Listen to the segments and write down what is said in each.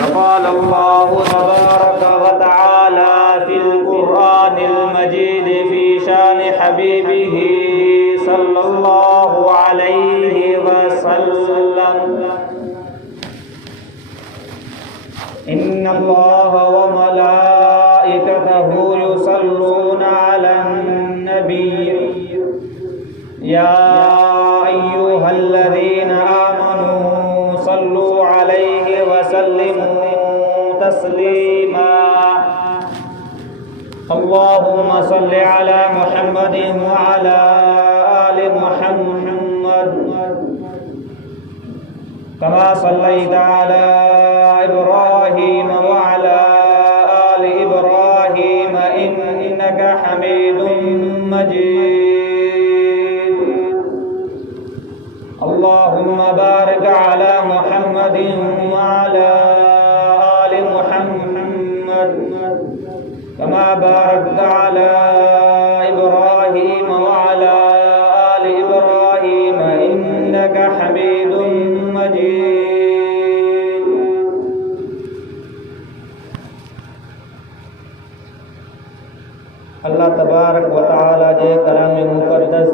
وقال الله تبارك وتعالى في القرآن المجيد في شان حبيبه صلى الله عليه وسلم إن الله وملائكته يصلون على النبي يا أيها الذين آمنوا صلوا عليه وسلموا تسليما اللهم صل على محمد وعلى آل محمد كما صليت على إبراهيم وعلى آل إبراهيم إنك حميد مجيد اللهم بارك على محمد وعلى آل محمد كما باركت على إبراهيم وعلى آل إبراهيم إنك حميد مجيد अल्लाह तबारक व तआला जे कलाम मुक़द्दस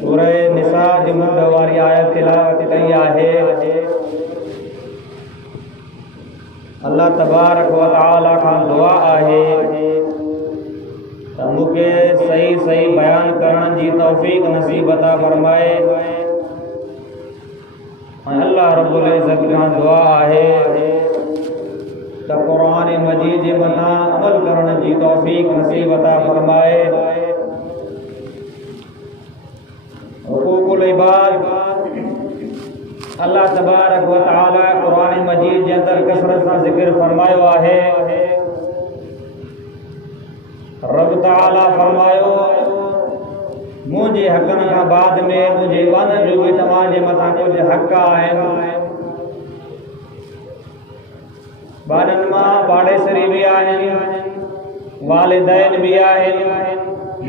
सूरह निसा जी मुद्द वारी आयत तिलावत कई आहे। अल्लाह तबारक व तआला खां दुआ आहे त मूंखे सही सही बयान करण जी तौफ़ीक़ नसीब अता फरमाए। अल्लाह रब्बुल इज़्ज़त खां दुआ आहे त क़ुरान मजीद जे मथां अमल करण जी तौफ़ीक़ नसीब अता फरमाए। हुकूकुल इबाद अल्लाह तबारक व तआला क़ुरान मजीद जे अंदर कसरत सां ज़िक्र फरमायो आहे। रब तआला फरमायो मुंहिंजे हक़नि खां बाद में मुंहिंजे वादनि जो बि तव्हांजे मथां कुझु हक़ आहिनि। ॿारनि मां बाड़ेसरी बि आहिनि, वालिदैन बि आहिनि,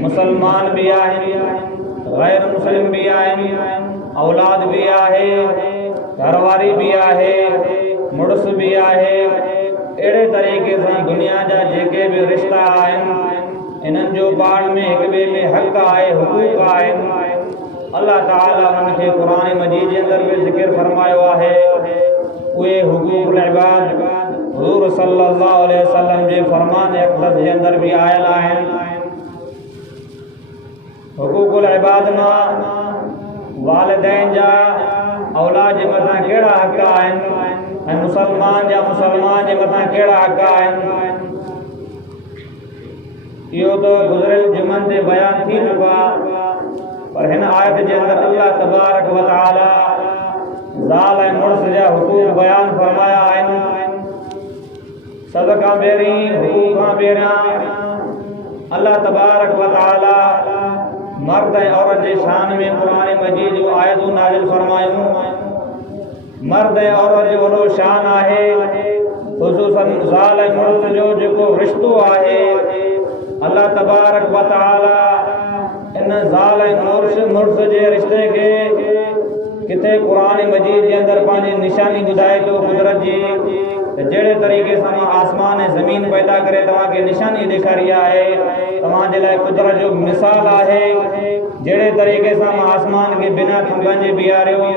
मुसलमान बि आहिनि, गैर मुस्लिम बि आहिनि, औलाद बि आहे, घरवारी बि आहे, मुड़ुस बि आहे। अहिड़े तरीक़े सां दुनिया जा जेके बि रिश्ता आहिनि इन्हनि जो पाण में हिक ॿिए में हक़ आहे, हुकूक आहिनि। अल्लाह ताला उन्हनि खे क़ुरान मजीद जे अंदरि बि ज़िक्र फरमायो आहे। उहे हुकूकुल इबाद हुज़ूर सल्लल्लाहु अलैहि वसल्लम जे फ़रमान अक़दस जे अंदर भी आयल आहिनि। हुकूकुल इबाद मां वालिदैन जा औलाद जे मथां कहिड़ा हक़ आहिनि ऐं मुसलमान जा मुसलमान जे मथां कहिड़ा हक़ आहिनि इहो त गुज़िरियल जुमनि ते बयान थी चुको आहे। पर हिन आयत जे अंदर अल्लाह तबारक व तआला ज़ाल ऐं मुड़ुस जा हुकूक बयान फरमाया आहिनि। सब खां पहिरीं हुकूक खां पहिरियां अल्लाह तबारक व तआला मर्द ऐं औरत जे शान में क़ुरान मजीद जो आयतूं नाज़िल फरमायूं। मर्द ऐं औरत जो वॾो शान आहे, ख़ुसूसन ज़ाल ऐं मुड़ुस जो जेको रिश्तो आहे। अल्लाह तबारक व तआला इन ज़ाल ऐं मुड़ुस जे रिश्ते खे किथे क़ुरान मजीद जे अंदरि पंहिंजी निशानी ॿुधाए थो कुदरत जी। जहिड़े तरीक़े सां मां आसमान ऐं ज़मीन पैदा करे तव्हांखे निशानी ॾेखारी आहे, तव्हांजे लाइ कुदरत जो मिसाल आहे। जहिड़े तरीक़े सां मां आसमान खे बिना थंभनि जे बीहारियो,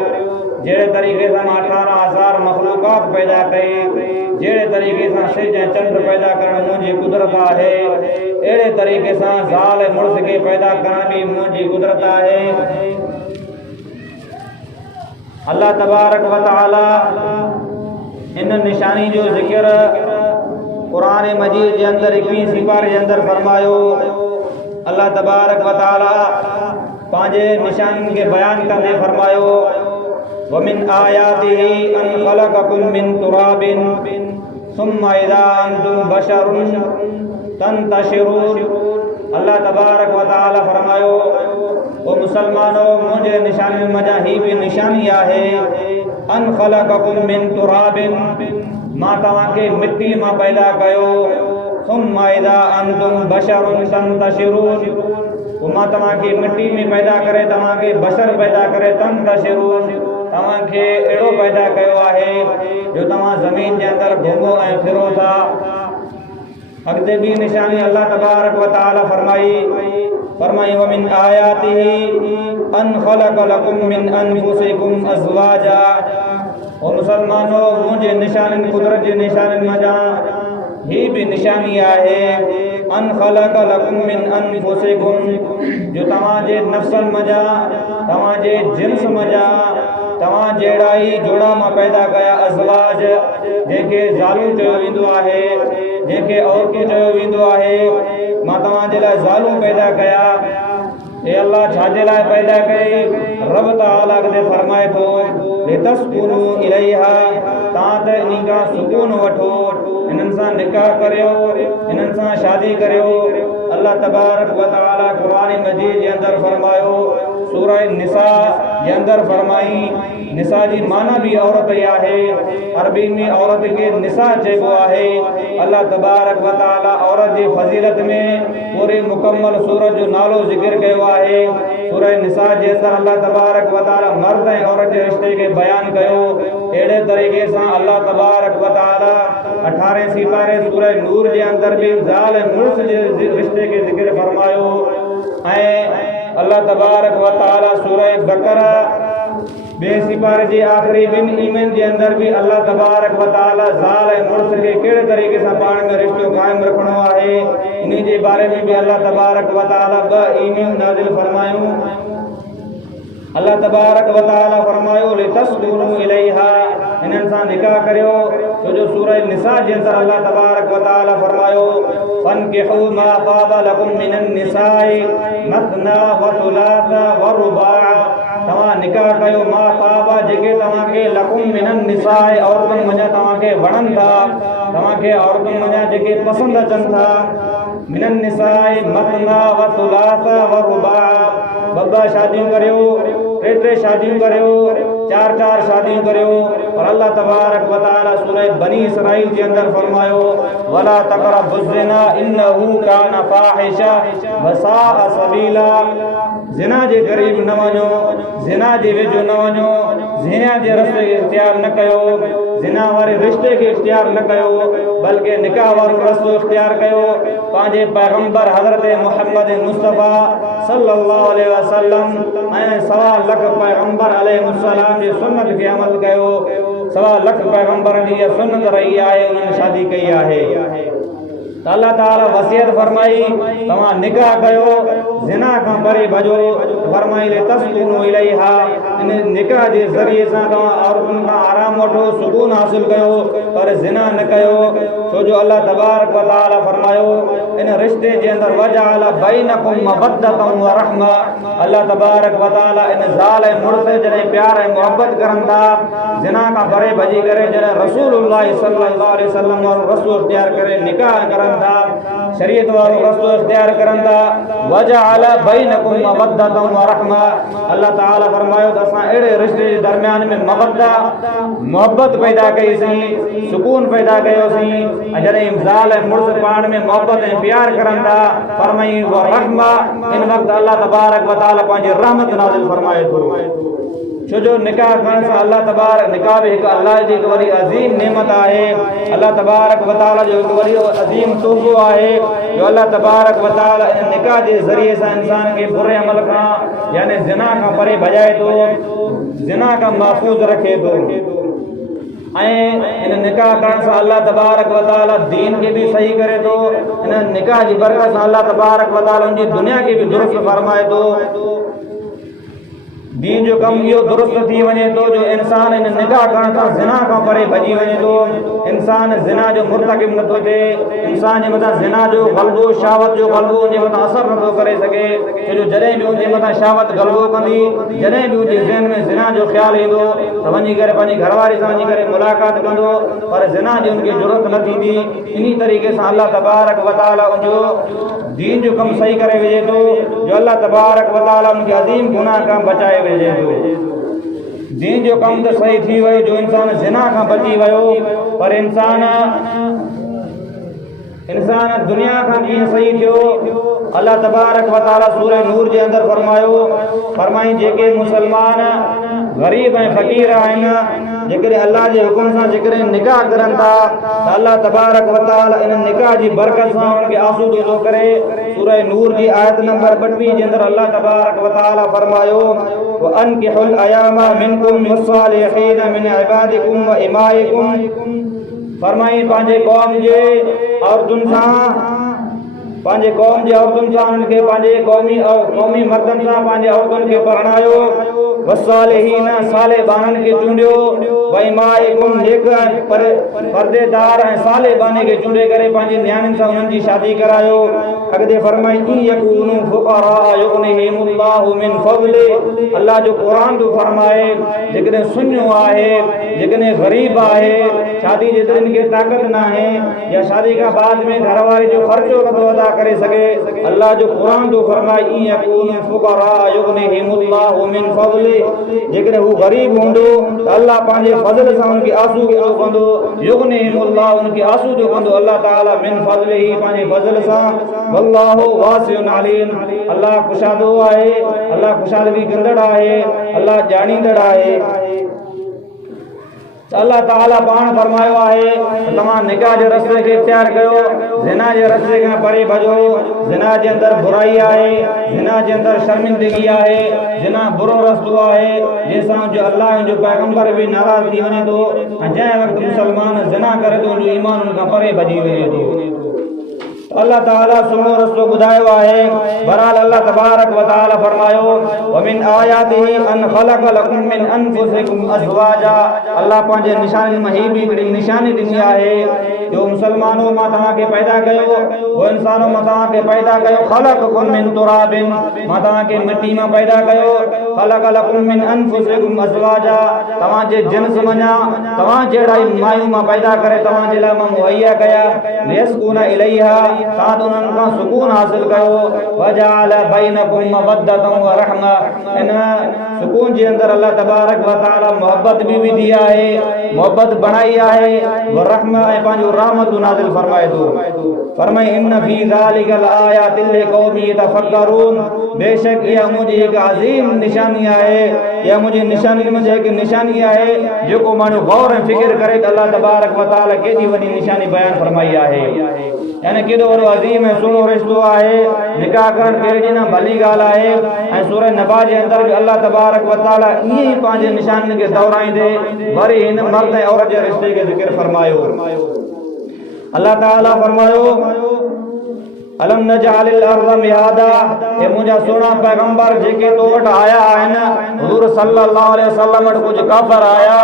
जहिड़े तरीक़े सां मां 18,000 मखलूक़ात पैदा कई, जहिड़े तरीक़े सां सिज ऐं चंड पैदा करण मुंहिंजी कुदरत आहे, अहिड़े तरीक़े सां ज़ाल ऐं मुड़ुस खे पैदा करण बि मुंहिंजी कुदरत आहे। अल्लाह तबारक व तआला इन निशानी जो ज़िक्र क़ुरान मजीद जे अंदर 21 सिपारे जे अंदर फरमायो। अल्लाह तबारक व तआला पंहिंजे निशानियुनि खे बयान कंदे फरमायो वमिन आयातिही अन ख़लक़कुम मिन तुराबिन सुम्मा इज़ा अंतुम बशरुन तंतशिरून। अल्लाह तबारक व तआला फरमायो ओ मुसलमानो मुंहिंजे निशानियुनि मज़ा ही भी निशानी आहे। अन ख़लक़कुम मिन तुराबिन मां तव्हांखे मिट्टी मां पैदा कयो। सुम्मा इज़ा अंतुम बशरुन तंतशिरून मां तव्हांखे मिट्टी में पैदा करे तव्हांखे बशर पैदा करे तंतशिरून तव्हां खे अहिड़ो पैदा कयो आहे जो तव्हां ज़मीन जे अंदरि घुमो ऐं फिरो था। अॻिते ॿी निशानी अल्लाह तबारक व तआला फरमाई वमिन आयातिही अन ख़लक़ लकुम मिन अनफुसिकुम अज़वाजा। ओ मुसलमानो, मुंहिंजे निशानिन कुदरत जे निशानिन मज़ा ही भी निशानी आहे अन ख़लक़ लकुम मिन अनफुसिकुम, जो तव्हांजे नफ़्सन मज़ा, तव्हांजे जिन्स मज़ा, तव्हां जहिड़ा ई जोड़ा मां पैदा कया। अज़वाज जंहिंखे ज़ालूं चयो वेंदो आहे, जंहिंखे औरतूं चयो वेंदो आहे, मां तव्हांजे लाइ ज़ालूं पैदा कया। ए अल्लाह छाजे लाइ पैदा कई? रब ताला अॻिते फरमाए थो लितस्कुनू इलैहा, तव्हां त इन खां सुकून वठो, इन्हनि सां निकाह करियो, इन्हनि सां शादी करियो। अल्लाह तबारक व तआला क़ुरान मजीद जे अंदरि फरमायो, सूरह निसा जे अंदरि फरमाई, निसा जी माना भी औरत ई आहे, अरबी में औरत खे निसा चइबो आहे। अल्लाह तबारक व तआला औरत जी फज़ीलत में पूरी मुकम्मल सूरत जो नालो ज़िक्र कयो आहे। सूरह निसा जे अंदरि अल्लाह तबारक व तआला मर्द ऐं औरत जे रिश्ते खे बयान कयो। अहिड़े तरीक़े सां अल्लाह तबारक व तआला 18 सिपारे सूरह नूर जे अंदरि भी ज़ाल ऐं मुड़ुस जे रिश्ते खे ज़िक्र फरमायो। ऐं अल्लाह तबारक व तआला सूरह बकरा बे सिपारे जे आख़िरी बिन ईमन जे अंदरि भी अल्लाह तबारक व तआला ज़ाल ऐं मुड़ुस खे कहिड़े तरीक़े सां पाण में रिश्तो क़ाइमु रखणो आहे, इन जे बारे में भी अल्लाह तबारक व तआला 2 ईमन नाज़िल फरमायूं। अल्लाह तबारक व तआला फरमायो लितस्कुनू इलैहा, इन्हनि सां निकाह करियो। छो जो सूरह निसा जे अंदरि अल्लाह तबारक व तआला फरमायो फनकिहू मा ताब लकुम मिनन निसाई मथना व थुलाथा व रुबा, तव्हां निकाह कयो मा ताबा, जेके तव्हांखे लकुम मिनन निसाई, औरतुनि मञा तव्हांखे वणनि था, तव्हांखे औरतुनि मञा जेके पसंदि अचनि था। मिनन निसाई मथना व थुलाथा व रुबा, 2 शादियूं करियो, 3 शादियूं करियो, 4 शादियूं करियो। और अल्लाह तबारक व तआला सूरह बनी इसराइल जे अंदरि फरमायो वला तक़रबुज़्ज़िना इन्नहू कान फ़ाहिशा व साअ सबीला, ज़िना जे क़रीब न वञो, ज़िना जे वेझो न वञो, ज़िना जे रस्ते खे इख्तियार न कयो, ज़िना वारे रिश्ते खे इख्तियार न कयो, बल्कि निकाह वारो रस्तो इख्तियार कयो। पंहिंजे पैगंबर हज़रत मुहम्मद मुस्तफ़ा सल्लल्लाहु अलैहि वसल्लम ऐं 1.25 लख पैगंबर अलैहिस्सलाम जी सुन्नत खे अमल कयो। 1.25 लख पैगंबरनि जी इहा सुन्नत रही आहे, उन्हनि शादी कई आहे। अल्लाह ताला वसियत फरमाई तव्हां निकाह कयो, ज़िना खां परे भॼो। फरमाई लितस्कुनू इलैहा, इन निकाह जे ज़रिए सां तव्हां औरतुनि खां आराम वठो, सुकून हासिल कयो, पर ज़िना न कयो। छो जो अल्लाह तबारक व तआला फरमायो इन रिश्ते जे अंदरि वजअल बैनकुम मवद्दतन व रहमा, अल्लाह तबारक व तआला इन ज़ाल ऐं मुड़ुस जॾहिं प्यार ऐं मोहब्बत करनि था, ज़िना खां परे भॼी करे जॾहिं रसूलुल्लाह सल्लल्लाहु अलैहि वसल्लम वारो रस्तो इख्तियार करे निकाह करनि था, शरीयत वारो रस्तो इख्तियार करनि था, वजअल बैनकुम मवद्दतन व रहमा, अल्लाह ताला फरमायो त असां अहिड़े रिश्ते जे दरमियान में मवद्दा मोहब्बत पैदा कईसीं, सुकून पैदा कयोसीं। जॾहिं ज़ाल ऐं मुड़ुस पाण में मोहब्बत ऐं प्यार करनि था, फरमाई व रहमा, इन वक़्तु अल्लाह तबारक व तआला पंहिंजी रहमत नाज़िल फरमाए थो। छो जो निकाह करण सां अल्लाह तबारक, निकाह भी हिकु अल्लाह जी हिकु वॾी अज़ीम नेमत आहे, अल्लाह तबारक व तआला जो हिकु वॾी अज़ीम तोहफ़ो आहे जो अल्लाह तबारक व तआला इन निकाह जे ज़रिए सां इंसान खे बुरे अमल खां यानी ज़िना खां परे भॼाए थो, ज़िना खां महफ़ूज़ रखे थो। ऐं इन निकाह करण सां अल्लाह तबारक व तआला दीन खे भी सही करे थो। इन निकाह जी बरकत सां अल्लाह तबारक व तआला उनजी दुनिया खे भी दुरुस्त फरमाए थो। दीन जो कम इहो दुरुस्त थी वञे थो जो इंसान इन निकाह करण सां ज़िना खां परे भॼी वञे थो। इंसान ज़िना जो मुर्तकिब नथो थिए, इंसान जे मथां ज़िना जो ग़लबो, शाहवत जो ग़लबो उनजे मथां असर नथो करे सघे। छो जो जॾहिं भी उनजे मथां शाहवत ग़लबो कंदी, जॾहिं भी उनजे ज़हन में ज़िना जो ख़्यालु ईंदो त वञी करे पंहिंजी घरवारी सां वञी करे मुलाक़ात कंदो, पर ज़िना जी उनखे ज़रूरत न थींदी। इन तरीक़े सां अल्लाह तबारक व तआला उनजो दीन जो कम सही करे विझे थो जो अल्लाह तबारक व तआला उनखे अज़ीम गुनाह खां बचाए विझे थो। दीन जो कम तो सही थी वियो जो इंसान ज़िना खां बची वियो, पर इंसान दुनिया खां कीअं सही थियो? अल्लाह तबारक व तआला सूरह नूर जे अंदरि फरमाई जेके मुसलमान गरीब ऐं फ़क़ीर आहिनि जेकॾहिं अल्लाह जे हुकुम सां जेकॾहिं निकाह करनि था त अल्लाह तबारक व तआला इन निकाह जी बरकत सां उन्हनि खे आसूदो थो करे। सूरह नूर जी आयत नंबर 32 जे अंदरि अल्लाह तबारक व तआला फरमायो व अनकिहुल अयामा मिनकुम वस्सालिहीन मिन इबादिकुम व इमाइकुम। फरमाई पंहिंजे क़ौम जे औरतुनि सां पंहिंजे क़ौम जे औरतुनि सां उन्हनि खे पंहिंजे क़ौमी मर्दनि सां पंहिंजे औरतुनि खे परणायो। वस्सालिहीन साले बाननि खे चूंडियो। व इमाइकुम नेक परदेदार ऐं साले बाने खे चूंडे करे पंहिंजी नियाणियुनि सां उन्हनि जी शादी करायो। अॻिते फरमाई इन यकूनु फुक़रा युग़निहिमुल्लाहु मिन फ़ज़्लि। अल्लाह जो क़ुरान थो फरमाए जेकॾहिं सुञो आहे जेकॾहिं ग़रीब आहे शादी जे दिन खे ताक़त न आहे या शादी खां बाद में घरवारी जो ख़र्चो नथो अदा करे सघे अल्लाह जो क़ुरान थो फरमाए इन यकूनु फुक़रा युग़निहिमुल्लाहु मिन फ़ज़्लि। जेकॾहिं हू ग़रीब हूंदो त अल्लाह पंहिंजे फज़ल सां उनखे आसूदो कंदो। युग़निहिमुल्लाहु उनखे आसूदो कंदो अल्लाह ताला मिन फ़ज़लिही पंहिंजे फज़ल सां। वल्लाहु वासिउन अलीम। अल्लाह कुशादो आहे अल्लाह कुशादगी कंदड़ आहे अल्लाह ॼाणींदड़ आहे। अल्लाह ताला पाण फरमायो आहे त तव्हां निकाह जे रस्ते खे इख्तियार कयो। ज़िना जे रस्ते खां परे भॼो। ज़िना जे अंदरि बुराई आहे ज़िना जे अंदरि शर्मिंदगी आहे ज़िना बुरो रस्तो आहे जंहिंसां जो अल्लाह जो पैगंबर बि नाराज़ थी वञे थो ऐं जंहिं वक़्तु मुसलमान ज़िना करे थो उनजो ईमान उन खां परे भॼी वञे थो। अल्लाह ताला सुनो रस्तो ॿुधायो आहे। बहरहाल अल्लाह तबारक व तआला फरमायो व मिन आयातिही अन ख़लक़ लकुम मिन अनफुसिकुम अज़वाजा। अल्लाह पंहिंजे निशानी में ही बि हिकिड़ी निशानी ॾिनी आहे जो मुसलमानों मां तव्हांखे पैदा कयो वो इंसानों मां तव्हांखे पैदा कयो। ख़लक़कुम मिन तुराबिन मां तव्हांखे मिट्टी मां पैदा कयो। ख़लक़ लकुम मिन अनफुसिकुम अज़वाजा तव्हांजे जिन्स मञा तव्हां जहिड़ा ई मायूं मां पैदा करे तव्हांजे लाइ मां मुहैया कया। लियस्कुन इलैहा तां उन्हनि खां सुकून हासिल कयो। वजअल बैनकुम मवद्दतन व रहमा। इन सुकून जे अंदरि अल्लाह तबारक व तआला मोहब्बत बि विधी आहे मोहब्बत बणाई आहे व रहमा ऐं पंहिंजो रहमत नाज़िल फरमाए थो। फरमाए इन फी ज़ालिका लआयातिन लिक़ौमिन यतफ़क्करून। बेशक इहा मुंहिंजी हिकु अज़ीम निशानी आहे इहा मुंहिंजी निशानी में हिकु निशानी आहे जेको माण्हू गौर ऐं फिक्र करे त अल्लाह तबारक व तआला केॾी वॾी निशानी बयान फरमाई आहे। यानी केॾो वॾो अज़ीम ऐं सुहिणो रिश्तो आहे। निकाह करणु कहिड़ी न भली ॻाल्हि आहे ऐं सूरह नबा जे अंदरि बि अल्लाह तबारक व तआला ईअं ई पंहिंजे निशानियुनि खे दोहराईंदे वरी हिन मर्द ऐं औरत जे रिश्ते खे ज़िक्र फरमायो। अल्लाह ताला फरमायो अलम नजअलिल अर्ज़ मिहादा। हे मुंहिंजा सुहिणा पैगंबर जेके तो वटि आया आहिनि हुज़ूर सल्लल्लाहु अलैहि वसल्लम वटि कुझु काफ़िर आया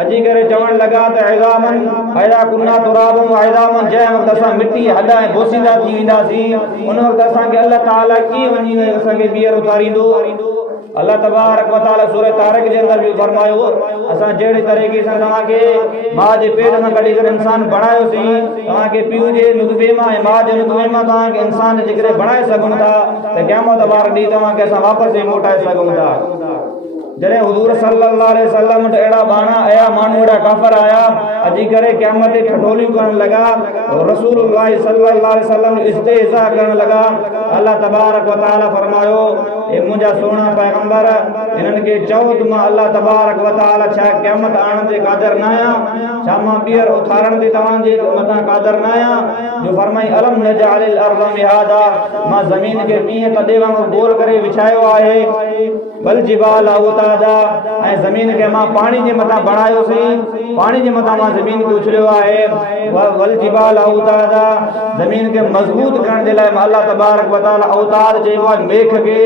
अची करे चवण लॻा त इज़ामन पैदा कुन्ना तुराबन इज़ामन जंहिं वक़्तु असां मिटी हॾ ऐं बोसींदा थी वेंदासीं उन वक़्तु असांखे अल्लाह ताला कीअं वञी असांखे ॿीहर उथारींदो। अल्लाह तबारक व तआला सूरह तारिक जे अंदरि बि फरमायो असां जहिड़े तरीक़े सां तव्हांखे माउ जे पेट मां कढी करे इंसान बणायोसीं तव्हांखे पीउ जे नुतफ़े मां ऐं माउ जे नुतफ़े मां तव्हांखे इंसान जे करे बणाए सघूं था त क़यामत वारे ॾींहुं तव्हांखे असां वापसि मोटाए सघूं था। जॾहिं हुज़ूर सल्लल्लाहु अलैहि वसल्लम वटि अहिड़ा बाणा आया माण्हू अहिड़ा काफ़िर आया अची करे क़यामत ते ठठोलियूं करण लॻा रसूलुल्लाह सल्लल्लाहु अलैहि वसल्लम इस्तेज़ा करण लॻा। अल्लाह तबारक व तआला फरमायो ए मुंहिंजा सुहिणा पैगंबर इन्हनि खे चओ त मां अल्लाह तबारक व तआला छा क़यामत आणण ते क़ादिर न आहियां छा मां ॿीहर उथारण ते तव्हांजे मथां क़ादिर न आहियां। जो फरमाई अलम नजअलिल अर्ज़ मिहादा मां ज़मीन खे मींहं तॾे वांगुरु गोल करे विछायो आहे। बल जिबाल औतादा ऐं ज़मीन खे मां पाणी जे मथां बणायोसीं पाणी जे मथां मां ज़मीन खे उछलियो आहे। वल जिबाल औतादा ज़मीन खे मज़बूत करण जे लाइ मां अल्लाह तबारक व तआला औताद चइबो आहे मेख खे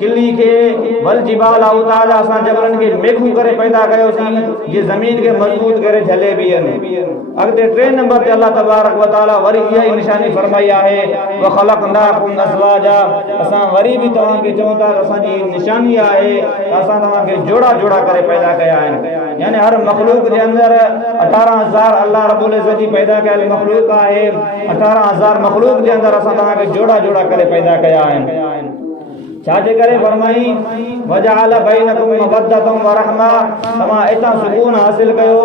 किली खे वल जिबाल औतादा असां जबलनि खे मेखूं करे पैदा कयोसीं जे ज़मीन खे मज़बूत करे झले बीहनि। अॻिते 3 नंबर ते अल्लाह तबारक व तआला वरी इहा ई निशानी फरमाई आहे व ख़लक़नाकुम अज़वाजा। असां वरी बि तव्हांखे चऊं था त असांजी निशानी आहे त असां तव्हांखे जोड़ा जोड़ा करे पैदा कया आहिनि। यानी हर मखलूक जे अंदरि 18,000 अल्लाह रब्बुल इज़्ज़त जी पैदा कयल मखलूक आहे। 18,000 मखलूक जे अंदरि असां तव्हांखे जोड़ा जोड़ा करे पैदा कया आहिनि। छाजे करे फरमाई वजअल बैनकुम मवद्दतम व रहमा, तमा इता सुकून हासिल कयो,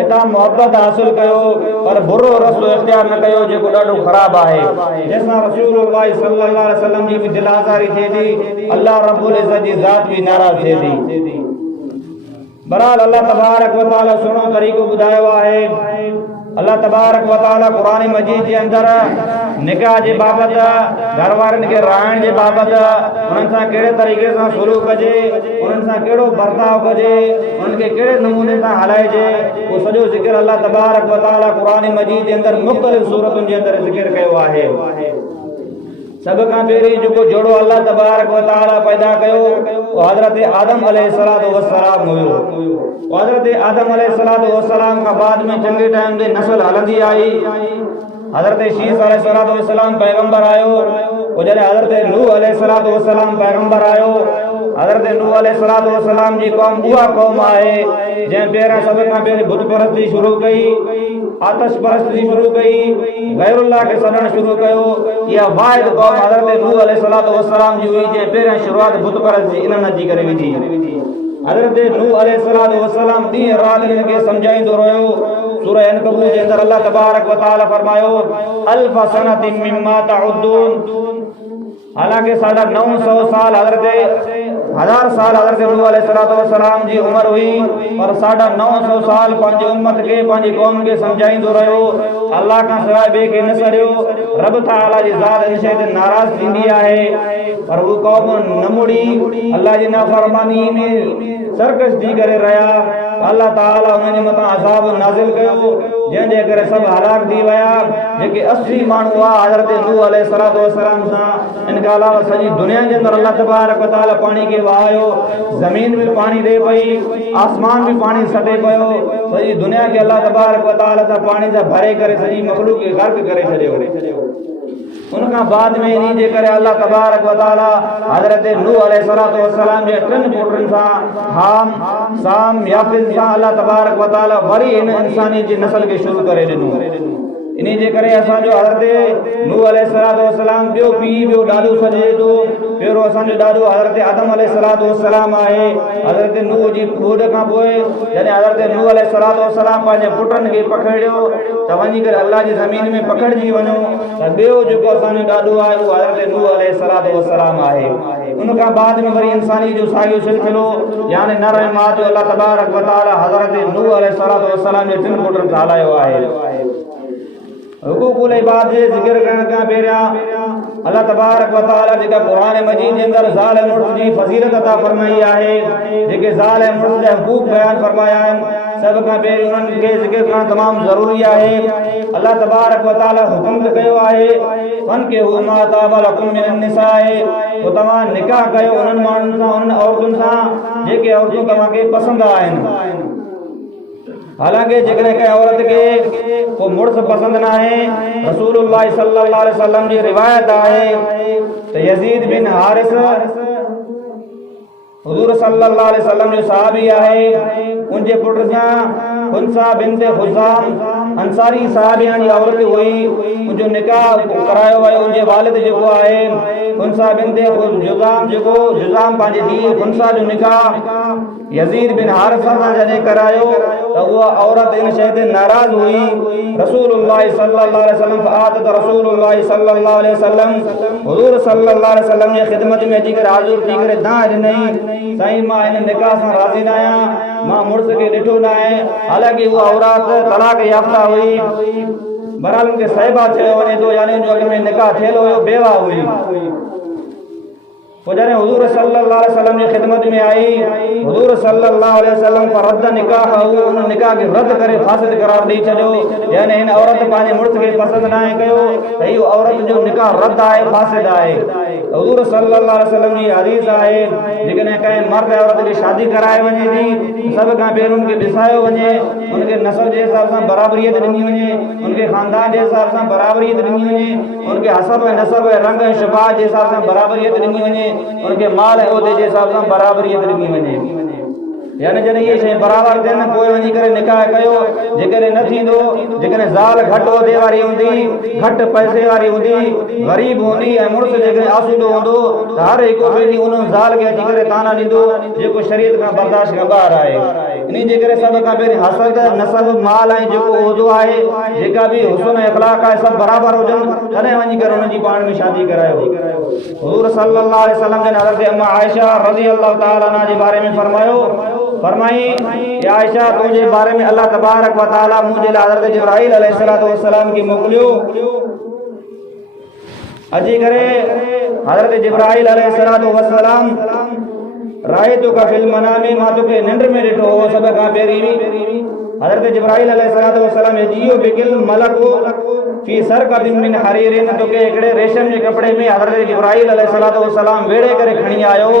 इता मोहब्बत हासिल कयो, पर बुरो रस्तो इख्तियार न कयो जेको ॾाढो ख़राब आहे। जैसा रसूलुल्लाह सल्लल्लाहु अलैहि वसल्लम जी भी दिल आज़ारी थिए थी, अल्लाह रब्बुल इज़्ज़त जी ज़ात भी नाराज़ थिए थी। बहरहाल अल्लाह तबारक व तआला सुहिणो तरीक़ो ॿुधायो आहे। अल्लाह तबारक व तआला क़ुरान मजीद जे अंदर निकाह जे बाबति, घर वारनि खे रहण जे बाबति, उन्हनि सां कहिड़े तरीक़े सां सुलूक कजे, उन्हनि सां कहिड़ो बर्ताव कजे, उन्हनि खे कहिड़े नमूने सां हलाइजे, उहो सॼो ज़िक्र अल्लाह तबारक व तआला क़ुरान मजीद जे अंदर मुख़्तलिफ़ सूरतुनि जे अंदर ज़िक्र कयो आहे। सब खां पहिरीं जेको जोड़ो अल्लाह तबारक व तआला पैदा कयो वो हज़रत आदम अलैहिस्सलातु वस्सलाम हुयो। हज़रत आदम अलैहिस्सलातु वस्सलाम खां बाद में चङे टाइम ते नस्ल हलंदी आई। हज़रत शीस अलैहिस्सलातु वस्सलाम पैगंबर आयो, पोइ जॾहिं हज़रत नूह अलैहिस्सलातु वस्सलाम पैगंबर आयो, हज़रत नूह अलैहिस्सलातु वस्सलाम जी कौम उहा कौम आहे जंहिं पहिरियां सभ खां पहिरीं बुत परस्ती शुरू कई, आतश परस्ती शुरू कई, गैरुल्लाह खे सॾणु शुरू कयो। इहा वाहिद कौम हज़रत नूह अलैहिस्सलातु वस्सलाम जी हुई जंहिं पहिरियां शुरूआत बुत परस्ती इन्हनि जी करे विधी। हज़रत नूह अलैहिस्सलातु वस्सलाम ॾींहं राति इन्हनि खे सम्झाईंदो रहियो। सूरह अनकबूत जे अंदर अल्लाह तबारक व तआला फरमायो अल्फ सनतिन मिम्मा तउद्दून, हालांकि 950 साल हज़ार साल हज़रत नूह अलैहिस्सलातु वस्सलाम जी उम्र हुई, पर 950 साल पंहिंजी उम्मत खे, पंहिंजी कौम खे सम्झाईंदो रहियो। अल्लाह खां सवाइ ॿिए खे न छॾियो। रब ताला जी ज़ात इन शइ ते नाराज़ थींदी आहे, पर हू कौम न मुड़ी, अल्लाह जी नाफ़रमानी में सरकश थी करे रहिया। अल्लाह ताला उन्हनि जे मथां अज़ाब नाज़िल कयो, जंहिंजे करे सभु हलाक थी विया। जेके असली माण्हू हुआ हज़रत नूह अलैहिस्सलातु वस्सलाम सां, इन खां अलावा सॼी दुनिया जे अंदर अल्लाह तबारक व तआला पाणी खे वहायो, ज़मीन भी पाणी ॾे पई, आसमान भी पाणी सटे पियो, सॼी दुनिया खे अल्लाह तबारक व तआला सां पाणी सां भरे करे सॼी मखलूक खे गर्क करे छॾियो। उनखां बाद में इन्ही जे करे अल्लाह तबारक व तआला हज़रत नूह अलैहिस्सलातु वस्सलाम जे 3 पुटनि सां, हाम, साम, याफिस सां अल्लाह तबारक व तआला वरी इन इंसानी जी नस्ल खे शुरू करे ॾिनो। इन्ही जे करे असांजो हज़रत नूह अलैहिस्सलातु वस्सलाम ॿियो पीउ, ॿियो ॾाॾो सॾिजे थो। पहिरियों असांजो ॾाॾो हज़रत आदम अलैहिस्सलातु वस्सलाम आहे। हज़रत नूह जी ॿोॾ खां पोइ जॾहिं हज़रत नूह अलैहिस्सलातु वस्सलाम पंहिंजे पुटनि खे पकड़ियो त वञी करे अल्लाह जी ज़मीन में पकड़जी वञो, त ॿियो जेको असांजो ॾाॾो आहे उहो हज़रत नूह अलैहिस्सलातु वस्सलाम आहे। उनखां बाद में वरी इंसानी जो साॻियो सिलसिलो यानी नर ऐं माद जो अल्लाह तबारक व तआला हज़रत नूह अलैहिस्सलातु वस्सलाम जे 3 पुटनि सां हलायो आहे। हुकूकुल इबाद जे ज़िक्र करण खां पहिरियां अल्लाह तबारक व तआला जेका क़ुरान मजीद जे अंदर ज़ाल ऐं मुर्स जी फज़ीलत अता फरमाई आहे, जेके ज़ाल ऐं मुर्स जा हुकूक बयान फरमाया आहिनि, सभ खां पहिरीं उन्हनि खे ज़िक्र करणु तमामु ज़रूरी आहे। अल्लाह तबारक व तआला हुकुम कयो आहे फनकिहू मा ताब लकुम मिनन निसाए, तो तव्हां निकाह कयो उन्हनि माण्हुनि सां, उन्हनि औरतुनि सां जेके औरतूं तव्हांखे पसंदि आहिनि। हालांकि जेकॾहिं कंहिं औरत खे को मुड़ुस पसंदि न आहे, रसूलुल्लाह सल्लल्लाहु अलैहि वसल्लम जी रिवायत आहे त यज़ीद बिन हारिस हुज़ूर सल्लल्लाहु अलैहि वसल्लम जो सहाबी आहे, उनजे पुट सां खुनसा बिन्त खुज़ाम अंसारी सहाबियां जी औरत हुई, उनजो निकाह करायो वियो। उनजे वालिद जेको आहे खुनसा बिन्त जुज़ाम, जेको जुज़ाम पंहिंजी धीउ खुनसा जो निकाह यज़ीद बिन हारिस सां जॾहिं करायो त उहा औरत इन शइ ते नाराज़ हुई। रसूलुल्लाह सल्लल्लाहु अलैहि वसल्लम फ़आदत रसूलुल्लाह सल्लल्लाहु अलैहि वसल्लम, हुज़ूर सल्लल्लाहु अलैहि वसल्लम जे ख़िदमत में अची करे हाज़िर थी करे दां ॾिनई, साईं मां इन निकाह सां राज़ी न आहियां, मां मुड़ुस खे ॾिठो न आहे। हालांकि उहा औरत तलाक याफ़्ता हुई, बहरहाल उनखे साहिबा चयो वञे थो, यानी जो अॻ में निकाह थियल हुयो, बेवा हुई। पोइ जॾहिं हुज़ूर सल्लल्लाहु अलैहि वसल्लम जी ख़िदमत में आई, हुज़ूर सल्लल्लाहु अलैहि वसल्लम रद्द निकाह, उन निकाह खे रद्द करे फासिद करार ॾेई छॾियो, यानी हिन औरत पंहिंजे मुड़ुस खे पसंदि न आहे कयो त इहो औरत जो निकाह रद्द आहे, फासिद आहे। हुज़ूर सल्लल्लाहु अलैहि वसल्लम जी हदीस आहे जेकॾहिं कंहिं मर्द औरत खे शादी कराए वञे थी, सभ खां पहिरियों उनखे ॾिसायो वञे, उनखे नसब जे हिसाब सां बराबरीत ॾिनी वञे, उनखे ख़ानदान जे हिसाब सां बराबरीत ॾिनी वञे, उनखे हसब ऐं नसब ऐं रंग ऐं शफ़ाअत जे हिसाब सां बराबरीत ॾिनी वञे, उनखे माल ऐं उहिदे जे हिसाब सां बराबरीत ॾिनी वञे। यानी जॾहिं इहे शइ बराबरि थियनि पोइ वञी करे निकाह कयो। जेकॾहिं न थींदो, जेकॾहिं ज़ाल घटि उहिदे वारी हूंदी, घटि पैसे वारी हूंदी, ग़रीब हूंदी ऐं मुड़ुसु जेकॾहिं आसूदो हूंदो त हर हिकु ॿिए उन ज़ाल खे अची करे ताना ॾींदो जेको शरीयत खां बर्दाश्त खां ॿाहिरि आहे। इन जे करे सभ खां पहिरीं हसद, नसब, माल ऐं जेको उहिदो आहे, जेका बि हुस्न ऐं इख़लाक़ आहे, सभु बराबरि हुजनि, तॾहिं वञी करे हुननि जी पाण में शादी करायो। हुज़ूर सल्लल्लाहु अलैहि वसल्लम जन हज़रत अम्मा आयशा रज़ी अल्लाह तआला अन्हा जे बारे में फरमाई या आयशा, तुंहिंजे बारे में अल्लाह तबारक व तआला मुंहिंजे लाइ हज़रत जिब्राईल अलैहिस्सलातु वस्सलाम खे मोकिलियो। अची करे हज़रत जिब्राईल अलैहिस्सलातु वस्सलाम रायतुका फिल मनामी, मां तोखे निंड में ॾिठो हो। सभ खां पहिरीं हज़रत जिब्राईल अलैहिस्सलातु वस्सलाम जियो बिकिल मलकु फी सरकतिन मिन हरीरिन, तोखे हिकिड़े रेशम जे कपिड़े में हज़रत जिब्राईल अलैहिस्सलातु वस्सलाम वेड़े करे खणी आयो।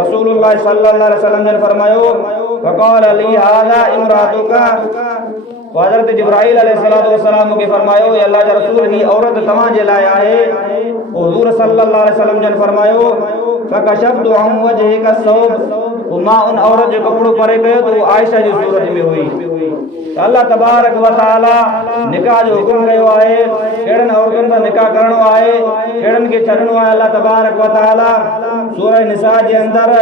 रसूलुल्लाह सल्लल्लाहु अलैहि वसल्लम ने फरमायो फ़क़ाल ली हाज़ा इमरातुका, हज़रत जिब्राईल अलैहिस्सलातु वस्सलाम मूंखे फरमायो या अल्लाह जा रसूल, ही औरत तव्हां जे लाइ आहे। हुज़ूर सल्लल्लाहु अलैहि वसल्लम जन फरमायो फ़कशफ़्तु अन वजहिका सौब, मां उन औरत जो कपिड़ो परे कयो त आयशा जी सूरत में हुई। अल्लाह तबारक व तआला निकाह जो हुकुम कयो आहे, कहिड़नि औरतुनि सां निकाह करणो आहे, कहिड़नि खे छॾणो आहे। अल्लाह तबारक व तआला सूरह निसा जे अंदर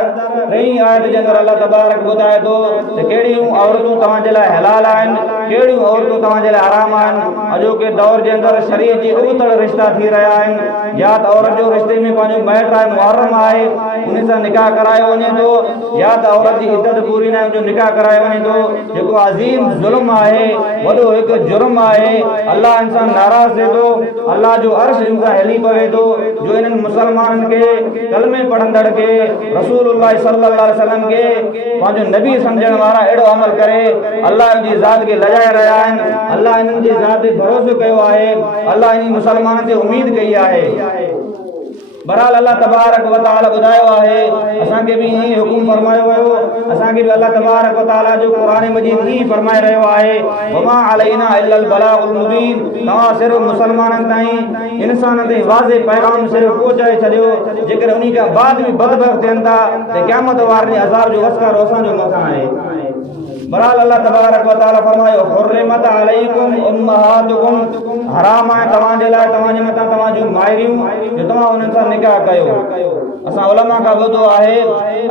3 आयत जे अंदर अल्लाह तबारक ॿुधाए थो त कहिड़ियूं औरतूं तव्हां जे लाइ हलाल आहिनि, कहिड़ियूं औरतूं तव्हां जे लाइ हराम आहिनि। अॼोके दौर जे अंदर शरीअत जी उबतड़ रिश्ता थी रहिया आहिनि। या त औरत जो रिश्ते में पंहिंजो मैट आहे, मुहर्रम आहे, उन सां निकाह करायो वञे थो, या त औरत जी इद्दत पूरी न आहे, जो निकाह करायो वञे थो, जेको अज़ीम ज़ुल्म आहे, वॾो हिकु जुर्म आहे। अल्लाह इंसान नाराज़ थिए थो, अल्लाह जो अर्श इन सां हिली पवे थो जो इन्हनि मुसलमाननि खे, कलमे पढ़ंदड़ खे, रसूलुल्लाह सल्लल्लाहु अलैहि वसल्लम खे पंहिंजो नबी सम्झण वारा अहिड़ो अमल करे अल्लाह जी ज़ात खे लॼाए रहिया आहिनि। अल्लाह इन्हनि जी ज़ात ते भरोसो कयो आहे, अल्लाह इन मुसलमाननि ते उम्मीद कई आहे। बहरहाल अल्लाह तबारक व तआला ॿुधायो आहे, असांखे बि ईअं हुकुम फरमायो वियो, असांखे बि अल्लाह तबारक व तआला जो क़ुरान मजीद ईअं फरमाए रहियो आहे वमा अलैना इल्लल बलागुल मुबीन, तव्हां सिर्फ़ु मुसलमाननि ताईं, इंसाननि ताईं वाज़े पैगाम सिर्फ़ु पहुचाए छॾियो। जेकर उन खां बाद बि बदबख्त थियनि था त क़यामत वारनि जे अज़ाब जो वस्कार असांजो मथां आहे। बहरहाल अल्लाह तबारक व तआला फरमायो हुर्रिमत अलैकुम उम्महातुकुम, हराम आहे तव्हां जे लाइ, तव्हां जे मथां तव्हां जूं माइरियूं, जो तव्हां उन्हनि सां निकाह कयो। असां उलमा खां ॿुधो आहे,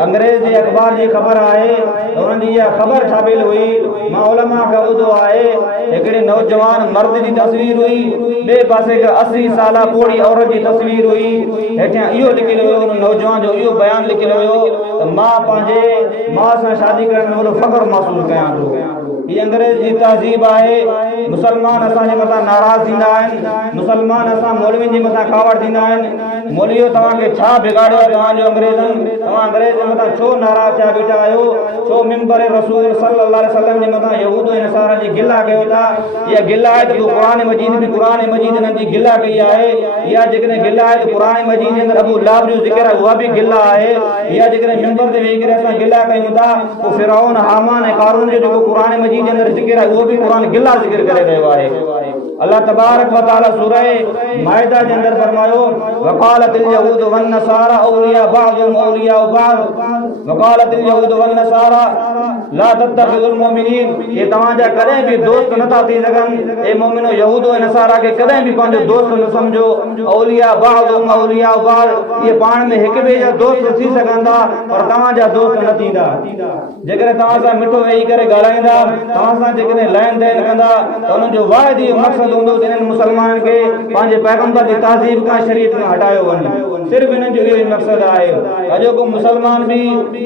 अंग्रेज़ जे अख़बार जी ख़बर आहे त उन्हनि जी इहा ख़बर छापियल हुई। मां उलमा खां ॿुधो आहे हिकिड़े नौजवान मर्द जी तस्वीर हुई, ॿिए पासे 80 साला पोड़ी औरत जी तस्वीर हुई। हेठियां इहो लिखियलु हुयो, उन नौजवान जो इहो बयानु लिखियलु हुयो त मां पंहिंजे माउ सां शादी करण में फ़ख्र महसूस कयां थो। हीअ अंग्रेज़ जी तहज़ीब आहे। मुसलमान असांजे मथां नाराज़ थींदा आहिनि, मुसलमान असां मौलवियुनि जे मथां कावड़ थींदा आहिनि। मौलवियो तव्हांखे छा बिगाड़ियो आहे तव्हांजो अंग्रेज़नि, तव्हां अंग्रेज़ जे मथां छो नाराज़ थिया बीठा आहियो, छो मिंबर रसूल सल्लल्लाहु अलैहि वसल्लम जे मथां यहूद ऐं नसारा जी गिला कयो था। इहा गिला आहे त क़ुरान मजीद बि, क़ुरान मजीद हिननि जी गिला कई आहे। इहा जेकॾहिं गिला आहे त क़ुरान मजीद जे अंदरि अबू लहब जो ज़िक्र आहे, उहा बि गिला आहे। इहा जेकॾहिं मिंबर ते वेही करे असां गिला कयूं था, पोइ फिरौन, हामान ऐं क़ारून जो जेको क़ुरान मजीद जे अंदरि ज़िक्र आहे, उहो बि क़ुरान गिला ज़िक्र करे रहियो आहे। अल्लाह तबारक व तआला सूरह माइदा जे अंदरि फरमायो वक़ालतिल यहूद वन नसारा औलिया बअदुहुम औलिया बअद, वक़ालतिल यहूद वन नसारा ला तत्तखिज़ुल मुमिनीन, ये तव्हांजा कॾहिं बि दोस्त नथा थी सघनि। ए मोमिनो, यहूद ऐं नसारा खे कॾहिं बि पंहिंजो दोस्त न सम्झो। औलिया बअदुहुम औलिया बअद, इहे पाण में हिक ॿिए जा दोस्त थी सघनि था, पर तव्हांजा दोस्त न थींदा। जेकॾहिं तव्हां सां मिठो वेही करे ॻाल्हाईंदा, तव्हां सां जेकॾहिं लेन देन कंदा, त उन्हनि जो वाहिद इहो मक़सदु हूंदो त इन्हनि मुसलमाननि खे पंहिंजे पैगम्बर जी तहज़ीब खां, शरीयत खां हटायो वञे। सिर्फ़ु हिननि जो इहो ई मक़सदु आहे। अॼोको मुसलमान बि